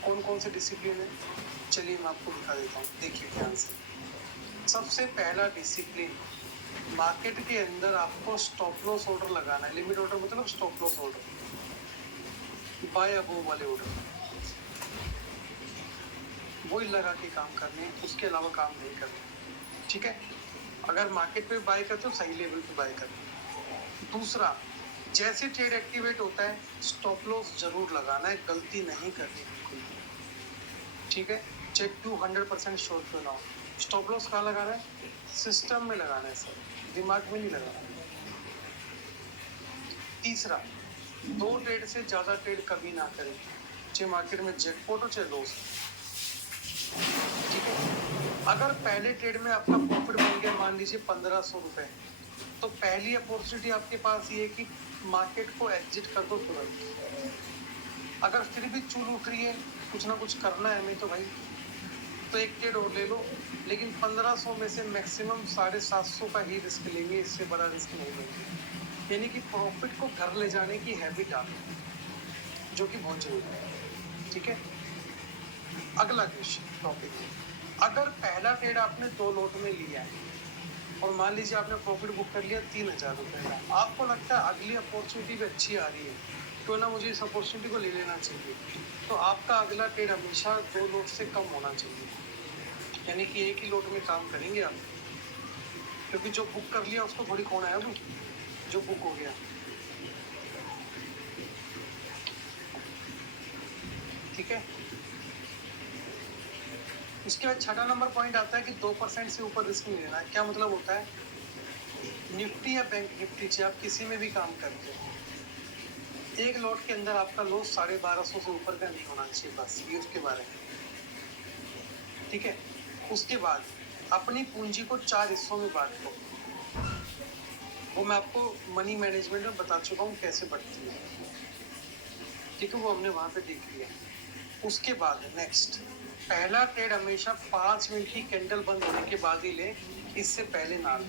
कौन कौन से डिसिप्लिन है, चलिए मैं आपको दिखा देता हूँ, देखिए ध्यान से। सबसे पहला डिसिप्लिन, मार्केट के अंदर आपको स्टॉप लॉस ऑर्डर लगाना है। लिमिट ऑर्डर मतलब stop loss order, buy above वाले ऑर्डर वही लगा के काम करने, उसके अलावा काम नहीं करना। ठीक है, अगर मार्केट पे बाय करते हो सही लेवल पे बाय करना। दूसरा, जैसे ट्रेड एक्टिवेट होता है स्टॉप लॉस जरूर लगाना है, गलती नहीं करनी बिल्कुल। ठीक है, चेक टू 100% श्योर क्यों ना हो। स्टॉप लॉस कहाँ लगाना है? सिस्टम में लगाना है सर, दिमाग में नहीं लगाना। तीसरा, 2 ट्रेड से ज्यादा ट्रेड कभी ना करें, चाहे मार्केट में जैकपॉट हो चाहे लॉस। ठीक है, अगर पहले ट्रेड में आपका प्रॉफिट बन गया मान लीजिए 1,500 रुपए, तो पहली अपॉर्चुनिटी आपके पास ये है कि मार्केट को एग्जिट कर दो तुरंत। अगर फिर भी चूल उठ रही है, कुछ ना कुछ करना है हमें तो भाई, तो एक ट्रेड और ले लो, लेकिन 1,500 में से मैक्सिमम 750 का ही रिस्क लेंगे, इससे बड़ा रिस्क नहीं लेंगे। यानी कि प्रॉफिट को घर ले जाने की हैबिट डालो, जो कि बहुत जरूरी है। ठीक है, अगला क्वेश्चन टॉपिक, अगर पहला ट्रेड आपने 2 लॉट में लिया है और मान लीजिए आपने प्रॉफिट बुक कर लिया 3,000 रुपए का, आपको लगता है अगली अपॉर्चुनिटी भी अच्छी आ रही है तो ना मुझे इस अपॉर्चुनिटी को ले लेना चाहिए, तो आपका अगला ट्रेड हमेशा 2 लॉट से कम होना चाहिए। यानी कि एक ही लॉट में काम करेंगे आप, क्योंकि जो बुक कर लिया उसको थोड़ी कौन है अब जो बुक हो गया। ठीक है, उसके बाद छठा नंबर पॉइंट आता है कि 2% से ऊपर रिस्क नहीं लेना है। क्या मतलब होता है? निफ्टी या बैंक निफ्टी से आप किसी में भी काम करते हो, एक लॉट के अंदर आपका लॉस 1,250 से ऊपर का नहीं होना चाहिए, बस ये उसके बारे में। ठीक है, उसके बाद अपनी पूंजी को 4 हिस्सों में बांट लो, वो मैं आपको मनी मैनेजमेंट में बता चुका हूँ कैसे बढ़ती है। ठीक है, वो हमने वहां पे देख लिया। उसके बाद नेक्स्ट, पहला ट्रेड हमेशा 5 मिनट की कैंडल बंद होने के बाद ही ले, इससे पहले ना ले।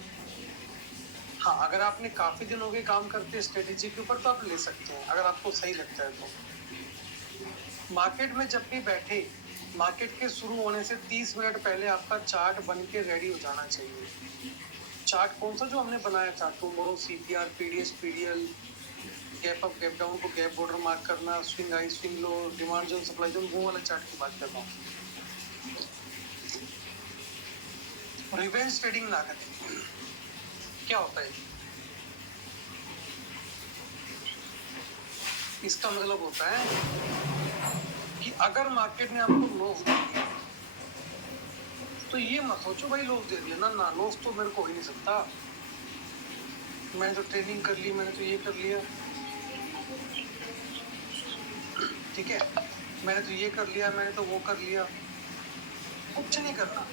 हाँ, अगर आपने काफी दिन हो गए काम करते स्ट्रेटेजी के ऊपर तो आप ले सकते हैं, अगर आपको सही लगता है तो। मार्केट में जब भी बैठे, मार्केट के शुरू होने से 30 मिनट पहले आपका चार्ट बन के रेडी हो जाना चाहिए। चार्ट कौन सा जो हमने बनाया था, tomorrow, CPR, PDS, PDL, gap up gap down को गैप बॉर्डर मार्क करना, swing high swing low, demand zone supply zone, वो वाला चार्ट की बात कर रहा हूँ। रिवेंज ट्रेडिंग ना करें। क्या होता है? इसका मतलब होता है कि अगर मार्केट ने आपको लॉस दे दिया तो ये मत सोचो भाई लॉस दे दिया, ना लॉस तो मेरे को हो ही नहीं सकता, मैंने तो ट्रेनिंग कर ली, मैंने तो ये कर लिया। ठीक है, मैंने तो ये कर लिया, मैंने तो वो कर लिया। कुछ नहीं करना,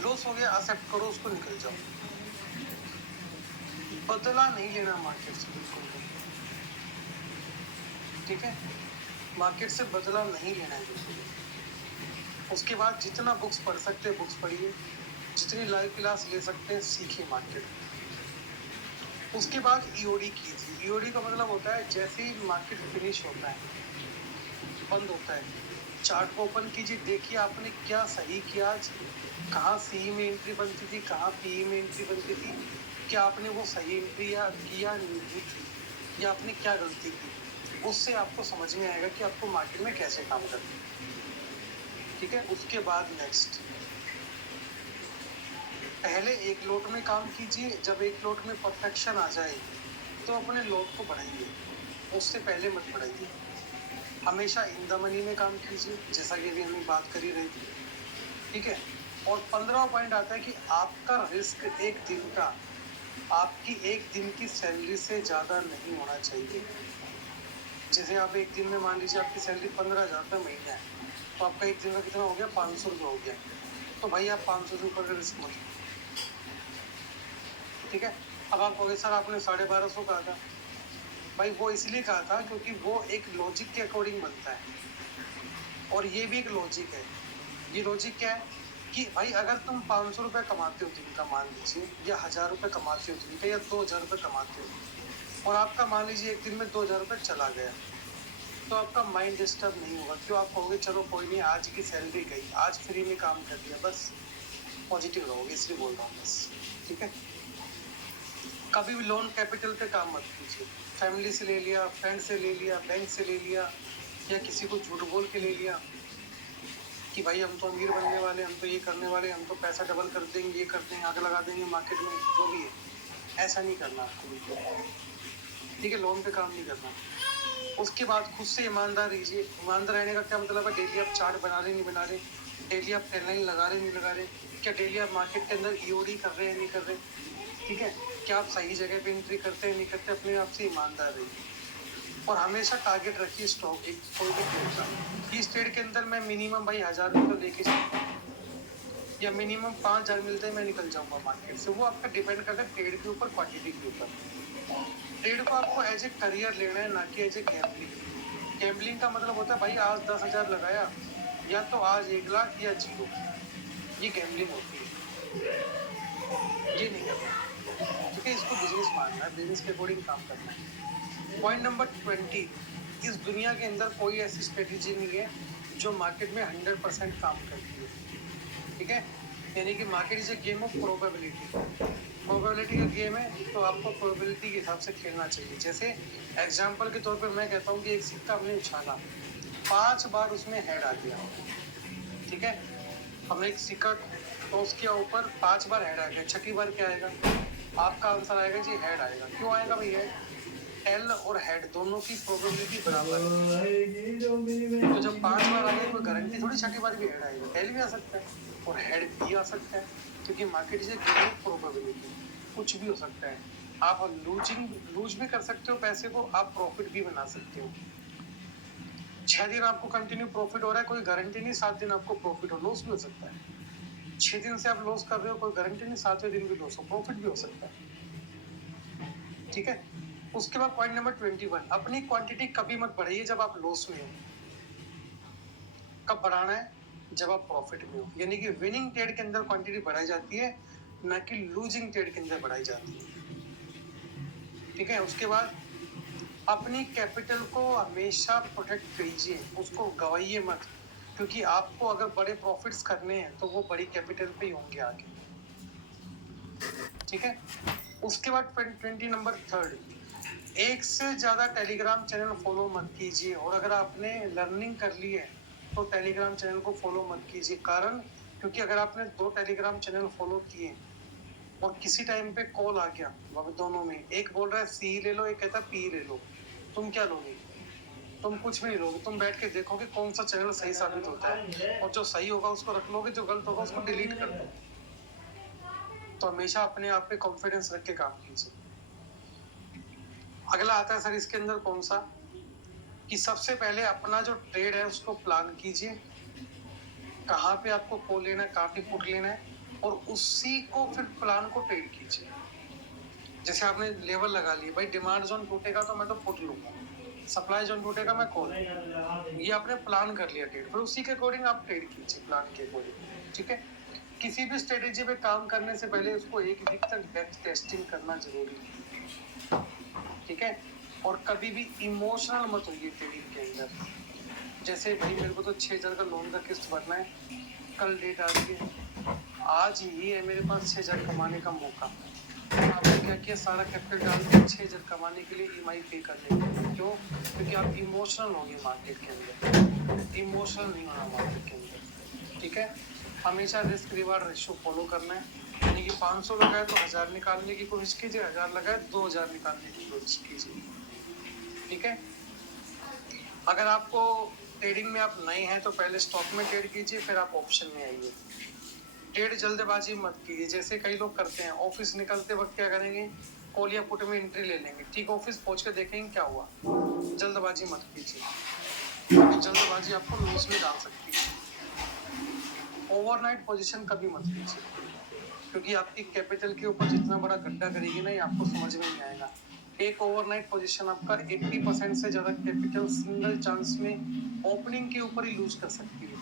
लॉस हो गया एक्सेप्ट करो उसको, निकल जाओ। बदला नहीं लेना मार्केट से, बिल्कुल भी। ठीक है, मार्केट से बदला नहीं लेना है बिल्कुल भी। उसके बाद जितना बुक्स पढ़ सकते हैं बुक्स पढ़िए, जितनी लाइव क्लास ले सकते हैं सीखिए मार्केट में। उसके बाद ईओडी कीजिए। ईओडी का मतलब होता है जैसे ही मार्केट फिनिश होता है, बंद होता है, चार्ट को ओपन कीजिए, देखिए आपने क्या सही किया आज, कहाँ सी में एंट्री बनती थी, कहाँ पी में एंट्री बनती थी, क्या आपने वो सही एंट्री किया नहीं थी, या आपने क्या गलती की। उससे आपको समझ में आएगा कि आपको मार्केट में कैसे काम करना है। ठीक है, उसके बाद नेक्स्ट, पहले एक लोट में काम कीजिए, जब एक लोट में परफेक्शन आ जाए तो अपने लोट को बढ़ाइए, उससे पहले मत बढ़ाइए। हमेशा इन द मनी में काम कीजिए, जैसा कि अभी हमने बात करी रही थी। ठीक है, और 15 पॉइंट आता है कि आपका रिस्क एक दिन का आपकी एक दिन की सैलरी से ज़्यादा नहीं होना चाहिए। जैसे आप एक दिन में मान लीजिए आपकी सैलरी 15,000 रुपये महीना है, तो आपका एक दिन का कितना हो गया, 500 रुपये हो गया। तो भाई आप 500 रुपये का रिस्क मत। ठीक है, अब आप कहोगे सर आपने 1250 कहा था। भाई वो इसलिए कहा था क्योंकि वो एक लॉजिक के अकॉर्डिंग बनता है, और ये भी एक लॉजिक है। ये लॉजिक क्या है कि भाई अगर तुम 500 रुपये कमाते हो दिन का मान लीजिए, या 1000 रुपये कमाते हो दिन का, या 2000 रुपये कमाते हो, और आपका मान लीजिए एक दिन में 2000 रुपये चला गया, तो आपका माइंड डिस्टर्ब नहीं होगा। क्यों? आप कहोगे चलो कोई नहीं, आज की सैलरी गई, आज फ्री में काम कर दिया, बस पॉजिटिव रहोगे, इसलिए बोल रहा हूँ बस। ठीक है, कभी भी लोन कैपिटल पे काम मत कीजिए। फैमिली से ले लिया, फ्रेंड से ले लिया, बैंक से ले लिया, या किसी को झूठ बोल के ले लिया कि भाई हम तो अमीर बनने वाले, हम तो ये करने वाले, हम तो पैसा डबल कर देंगे, ये कर देंगे, आग लगा देंगे मार्केट में, जो भी है, ऐसा नहीं करना आपको बिल्कुल। ठीक है, लोन पे काम नहीं करना। उसके बाद खुद से ईमानदार रहिए। ईमानदार रहने का क्या मतलब है? डेली आप चार्ट बना रहे नहीं बना रहे, डेली आप टेन लगा रहे नहीं लगा रहे, क्या डेली आप मार्केट के अंदर ईओडी कर रहे हैं नहीं कर रहे। ठीक है, क्या आप सही जगह पे एंट्री करते हैं नहीं करते, अपने आप से ईमानदार रहिए। और हमेशा टारगेट रखिए स्टॉक एक कोई भी ट्रेड का, इस ट्रेड के अंदर मैं मिनिमम भाई 1000 रुपये तो लेके जाऊँगा, या मिनिमम 5000 मिलते हैं मैं निकल जाऊँगा मार्केट से। वो आपका डिपेंड करता है ट्रेड के ऊपर, क्वांटिटी के ऊपर। ट्रेड को आपको एज ए करियर लेना है, ना कि एज ए गैम्बलिंग। गैम्बलिंग का मतलब होता है भाई आज 10,000 लगाया, या तो आज 1 लाख या 0, ये गैम्बलिंग होती है, ये नहीं करना। ठीक है, इसको बिजनेस मानना है, बिजनेस के अकॉर्डिंग काम करना है। पॉइंट नंबर 20, इस दुनिया के अंदर कोई ऐसी स्ट्रेटेजी नहीं है जो मार्केट में 100% काम करती है। ठीक है, यानी कि market is a game of probability. Probability का गेम है, तो आपको प्रोबेबिलिटी के हिसाब से खेलना चाहिए। जैसे एग्जांपल के तौर पर मैं कहता हूँ कि एक सिक्का हमने उछाला, 5 बार उसमें हेड आ गया। ठीक है, हमने एक सिक्का टॉस किया ऊपर, 5 बार हेड आ गया, छठी बार क्या आएगा? आपका आंसर आएगा जी हेड आएगा। क्यों आएगा भैया? टेल और हेड दोनों की प्रोबेबिलिटी बराबर है। तो जब 5 बार आ गया, कोई गारंटी थोड़ी छठी बार भी हेड आएगा। टेल भी आ सकता है और हेड भी आ सकता है, क्योंकि मार्केट इज प्रोबेबिलिटी, कुछ भी हो सकता है। आप लूज भी कर सकते हो पैसे को, आप प्रॉफिट भी बना सकते हो। 6 दिन आपको कंटिन्यू प्रॉफिट हो रहा है, कोई गारंटी नहीं 7 दिन आपको प्रॉफिट हो, लॉस भी हो सकता है। 6 दिन से आप लॉस कर रहे हो, कोई गारंटी नहीं 7वें दिन भी लॉस हो, प्रॉफिट भी हो सकता है। ठीक है, उसके बाद पॉइंट नंबर 21, अपनी क्वांटिटी कभी मत बढ़ाइए जब आप लॉस में हो। कब बढ़ाना है? जब आप प्रॉफिट में हो। यानी कि विनिंग ट्रेड के अंदर क्वांटिटी बढ़ाई जाती है, ना कि लूजिंग ट्रेड के अंदर बढ़ाई जाती है। ठीक है, उसके बाद अपनी कैपिटल को हमेशा प्रोटेक्ट कीजिए, उसको गवाइए मत, क्योंकि आपको अगर बड़े प्रॉफिट्स करने हैं तो वो बड़ी कैपिटल पे ही होंगे आगे। ठीक है, उसके बाद 20 नंबर 3, एक से ज़्यादा टेलीग्राम चैनल फॉलो मत कीजिए। और अगर आपने लर्निंग कर ली है तो टेलीग्राम चैनल को फॉलो मत कीजिए। कारण, क्योंकि अगर आपने 2 टेलीग्राम चैनल फॉलो किए और किसी टाइम पे कॉल आ गया, दोनों में एक बोल रहा है सी ले लो, एक कहता है पी ले लो, तुम क्या लोगे? तुम कुछ भी नहीं लोगे। तुम बैठ के देखोगे कौन सा चैनल सही साबित होता है, और जो सही होगा उसको रख लोगे, जो गलत होगा उसको डिलीट कर दो। तो हमेशा अपने आप पे कॉन्फिडेंस रख के काम कीजिए। अगला आता है सर इसके अंदर कौन सा, कि सबसे पहले अपना जो ट्रेड है उसको प्लान कीजिए, कहाँ पे आपको कॉल लेना है, कहाँ पे पुट लेना है, और उसी को फिर प्लान को ट्रेड कीजिए। जैसे आपने लेवल लगा ली, भाई डिमांड जोन टूटेगा तो मैं तो पुट लूंगा, सप्लाई जोन टूटेगा मैं कॉल, ये आपने प्लान कर लिया ट्रेड, फिर उसी के अकॉर्डिंग आप ट्रेड कीजिए प्लान के अकॉर्डिंग। ठीक है, किसी भी स्ट्रेटेजी पे काम करने से पहले उसको एक वीक तक बैक टेस्टिंग करना जरूरी है। ठीक है, और कभी भी इमोशनल मत होइए ट्रेडिंग के अंदर। जैसे भाई मेरे को तो 6,000 का लोन का किस्त भरना है, कल डेट आ रही है, आज ही है मेरे पास 6,000 कमाने का मौका, आपने क्या किया, सारा कैपिटल डाल के 6,000 कमाने के लिए ईएमआई पे कर लेंगे। क्यों? क्योंकि आप इमोशनल होंगे मार्केट के अंदर, इमोशनल नहीं होना मार्केट के अंदर। ठीक है, हमेशा रिस्क रिवार्ड रेशियो फॉलो करना है, यानी कि 500 लगाए तो 1000 निकालने की कोशिश कीजिए, 1000 लगाए 2000 निकालने की कोशिश कीजिए। ठीक है, अगर आपको ट्रेडिंग में आप नए हैं तो पहले स्टॉक में ट्रेड कीजिए, फिर आप ऑप्शन में आइए। ट्रेड जल्दबाजी मत कीजिए, जैसे कई लोग करते हैं, ऑफिस निकलते वक्त क्या करेंगे, कॉल या पुट में एंट्री ले लेंगे, ठीक ऑफिस पहुंच के देखेंगे क्या हुआ। जल्दबाजी मत कीजिए, क्योंकि जल्दबाजी आपको लॉस में डाल सकती है। ओवरनाइट पोजीशन कभी मत लीजिए, क्योंकि आपकी कैपिटल के ऊपर जितना बड़ा गड्ढा करेगी ना, ये आपको समझ में नहीं आएगा। एक ओवरनाइट पोजीशन आपका 80% से ज्यादा कैपिटल सिंगल चांस में ओपनिंग के ऊपर ही लूज कर सकती है।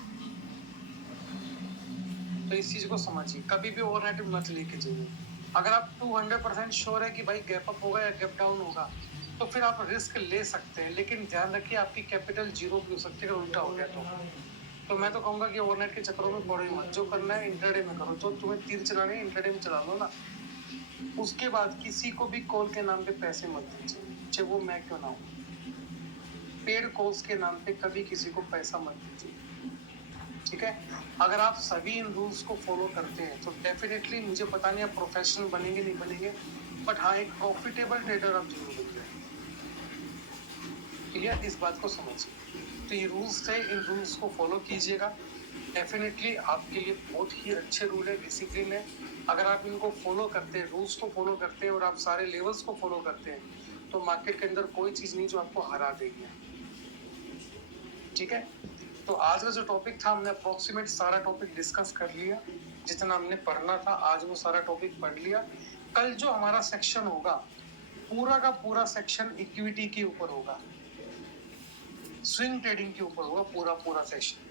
तो इस चीज को समझिए, कभी भी ओवरनाइट मत लेके जाइए। अगर आप 200% श्योर है कि भाई गैप अप होगा या गैप डाउन होगा, तो फिर आप रिस्क ले सकते हैं, लेकिन ध्यान रखिए आपकी कैपिटल जीरो भी हो सकती है अगर उल्टा हो गया तो मैं तो कहूंगा कि ओवरनाइट के चक्करों में पड़ो ही मत, जो करना है इंट्राडे में करो, जो तुम्हें तीर चलाने हैं इंट्राडे में चला लो ना। उसके बाद किसी को भी कॉल के नाम पे पैसे मत दीजिए, चाहे वो मैं क्यों ना हूँ। पेड कॉल्स के नाम पे कभी किसी को पैसा मत दीजिए। ठीक है, अगर आप सभी इन रूल्स को फॉलो करते हैं तो डेफिनेटली, मुझे पता नहीं आप प्रोफेशनल बनेंगे नहीं बनेंगे, बट हाँ एक प्रॉफिटेबल ट्रेडर आप जरूर बन जाएंगे। क्लियर, इस बात को समझिए। तो ये रूल्स थे, इन रूल्स को फॉलो कीजिएगा, डेफिनेटली आपके लिए बहुत ही अच्छे रूल है, डिसिप्लिन है। अगर आप इनको फॉलो करते हैं, रूल्स को फॉलो करते हैं और आप सारे लेवल्स को फॉलो करते हैं, तो मार्केट के अंदर कोई चीज नहीं जो आपको हरा देगी। ठीक है, तो आज का जो टॉपिक था, हमने अप्रोक्सीमेट सारा टॉपिक डिस्कस कर लिया, जितना हमने पढ़ना था आज वो सारा टॉपिक पढ़ लिया। कल जो हमारा सेक्शन होगा, पूरा का पूरा सेक्शन इक्विटी के ऊपर होगा, स्विंग ट्रेडिंग के ऊपर होगा पूरा सेशन।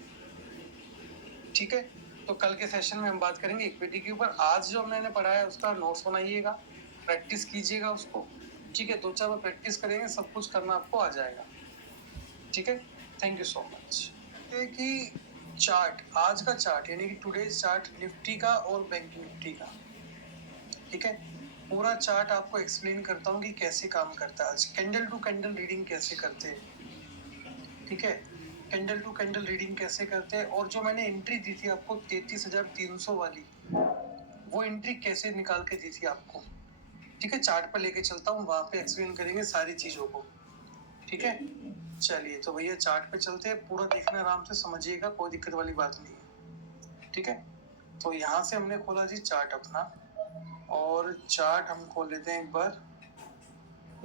ठीक है, तो कल के सेशन में हम बात करेंगे इक्विटी के ऊपर। आज जो हमने पढ़ा है उसका नोट्स बनाइएगा, प्रैक्टिस कीजिएगा उसको। ठीक है, 2-4 बार प्रैक्टिस करेंगे, सब कुछ करना आपको आ जाएगा। ठीक है, थैंक यू सो मच। कि चार्ट, आज का चार्ट यानी कि टुडेज चार्ट निफ्टी का और बैंक निफ्टी का, ठीक है, पूरा चार्ट आपको एक्सप्लेन करता हूँ कि कैसे काम करता है। आज कैंडल टू कैंडल रीडिंग कैसे करते हैं, ठीक है, कैंडल टू कैंडल रीडिंग कैसे करते हैं, और जो मैंने एंट्री दी थी आपको 33,300 वाली, वो एंट्री कैसे निकाल के दी थी आपको। ठीक है, चार्ट पर लेके चलता हूँ, वहां पे एक्सप्लेन करेंगे सारी चीजों को। ठीक है, चलिए तो भैया चार्ट पे चलते हैं, पूरा देखना आराम से समझिएगा, कोई दिक्कत वाली बात नहीं है। ठीक है, तो यहाँ से हमने खोला जी चार्ट अपना, और चार्ट हम खोल लेते हैं एक बार,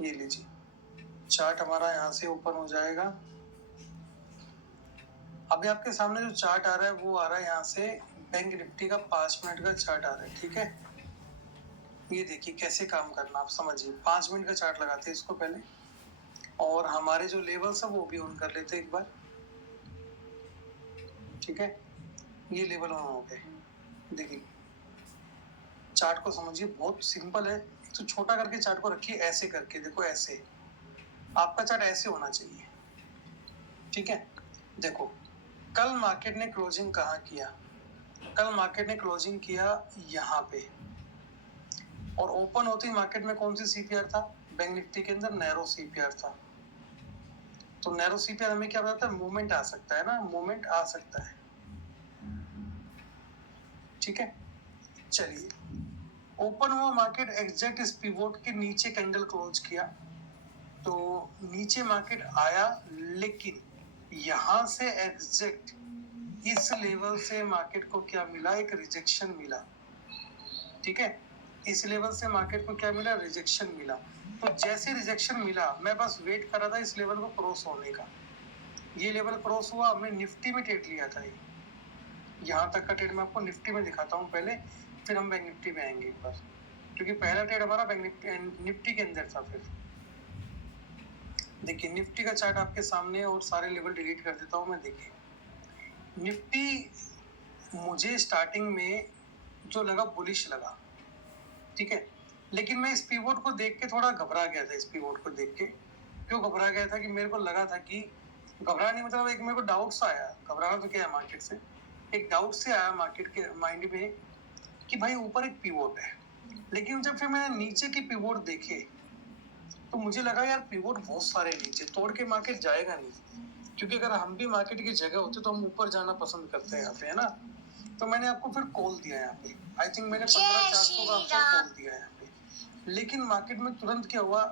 ये लीजिए चार्ट हमारा यहाँ से ओपन हो जाएगा। अभी आपके सामने जो चार्ट आ रहा है वो आ रहा है यहाँ से बैंक निफ्टी का 5 मिनट का चार्ट आ रहा है। ठीक है, ये देखिए कैसे काम करना, आप समझिए। 5 मिनट का चार्ट लगाते हैं इसको पहले, और हमारे जो लेवल्स है वो भी ऑन कर लेते हैं एक बार। ठीक है, ये लेवल ऑन हो गए। देखिए चार्ट को समझिए, बहुत सिंपल है। एक तो छोटा करके चार्ट को रखिए, ऐसे करके देखो, ऐसे आपका चार्ट ऐसे होना चाहिए। ठीक है, देखो कल मार्केट ने क्लोजिंग कहाँ किया, कल मार्केट ने क्लोजिंग किया यहाँ पे, और ओपन होते ही मार्केट में कौन सी सीपीआर था, बैंक निफ्टी के अंदर नैरो सीपीआर था। तो नैरो सीपीआर हमें क्या बताता है, मूवमेंट आ सकता है ना, मूवमेंट आ सकता है। ठीक है, चलिए ओपन हुआ मार्केट एग्जैक्ट इस पिवोट के नीचे कैंडल क्लोज किया, तो नीचे मार्केट आया, लेकिन यहां से एग्जैक्ट इस लेवल से मार्केट को क्या मिला, एक रिजेक्शन मिला। ठीक है, इस लेवल से मार्केट को क्या मिला, रिजेक्शन मिला। तो जैसे रिजेक्शन मिला, मैं बस वेट कर रहा था इस लेवल को क्रॉस होने का। ये लेवल क्रॉस हुआ, हमने निफ्टी में ट्रेड लिया था। यहाँ तक का ट्रेड मैं आपको निफ्टी में दिखाता हूँ पहले, फिर हम बैंक निफ्टी में आएंगे एक बार। क्योंकि पहला ट्रेड हमारा बैंक निफ्टी के अंदर था। फिर देखिए निफ्टी का चार्ट आपके सामने और सारे लेवल डिलीट कर देता हूँ मैं। देखिए निफ्टी मुझे स्टार्टिंग में जो लगा बुलिश लगा, ठीक है, लेकिन मैं इस पिवोट को देख के थोड़ा घबरा गया था। इस पिवोट को देख के क्यों घबरा गया था कि मेरे को लगा था कि घबरा नहीं, मतलब एक मेरे को डाउट सा आया। घबराना तो क्या है, मार्केट से एक डाउट से आया मार्केट के माइंड में कि भाई ऊपर एक पिवोट है। लेकिन जब फिर मैंने नीचे की पिवोट देखे तो मुझे लगा यार पिवोट बहुत सारे नीचे, तोड़ के मार्केट जाएगा नहीं, क्योंकि अगर हम भी मार्केट की जगह होते तो हम ऊपर जाना पसंद करते हैं यहाँ पे, है ना। तो मैंने आपको फिर कॉल दिया यहाँ पे, आई थिंक मैंने 15,400 का आपको कॉल दिया यहाँ पे। लेकिन मार्केट में तुरंत क्या हुआ,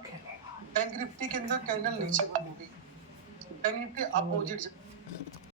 बैंक निफ्टी के अंदर कैंडल नीचे बंद हो गई, बैंक निफ्टी अपोजिट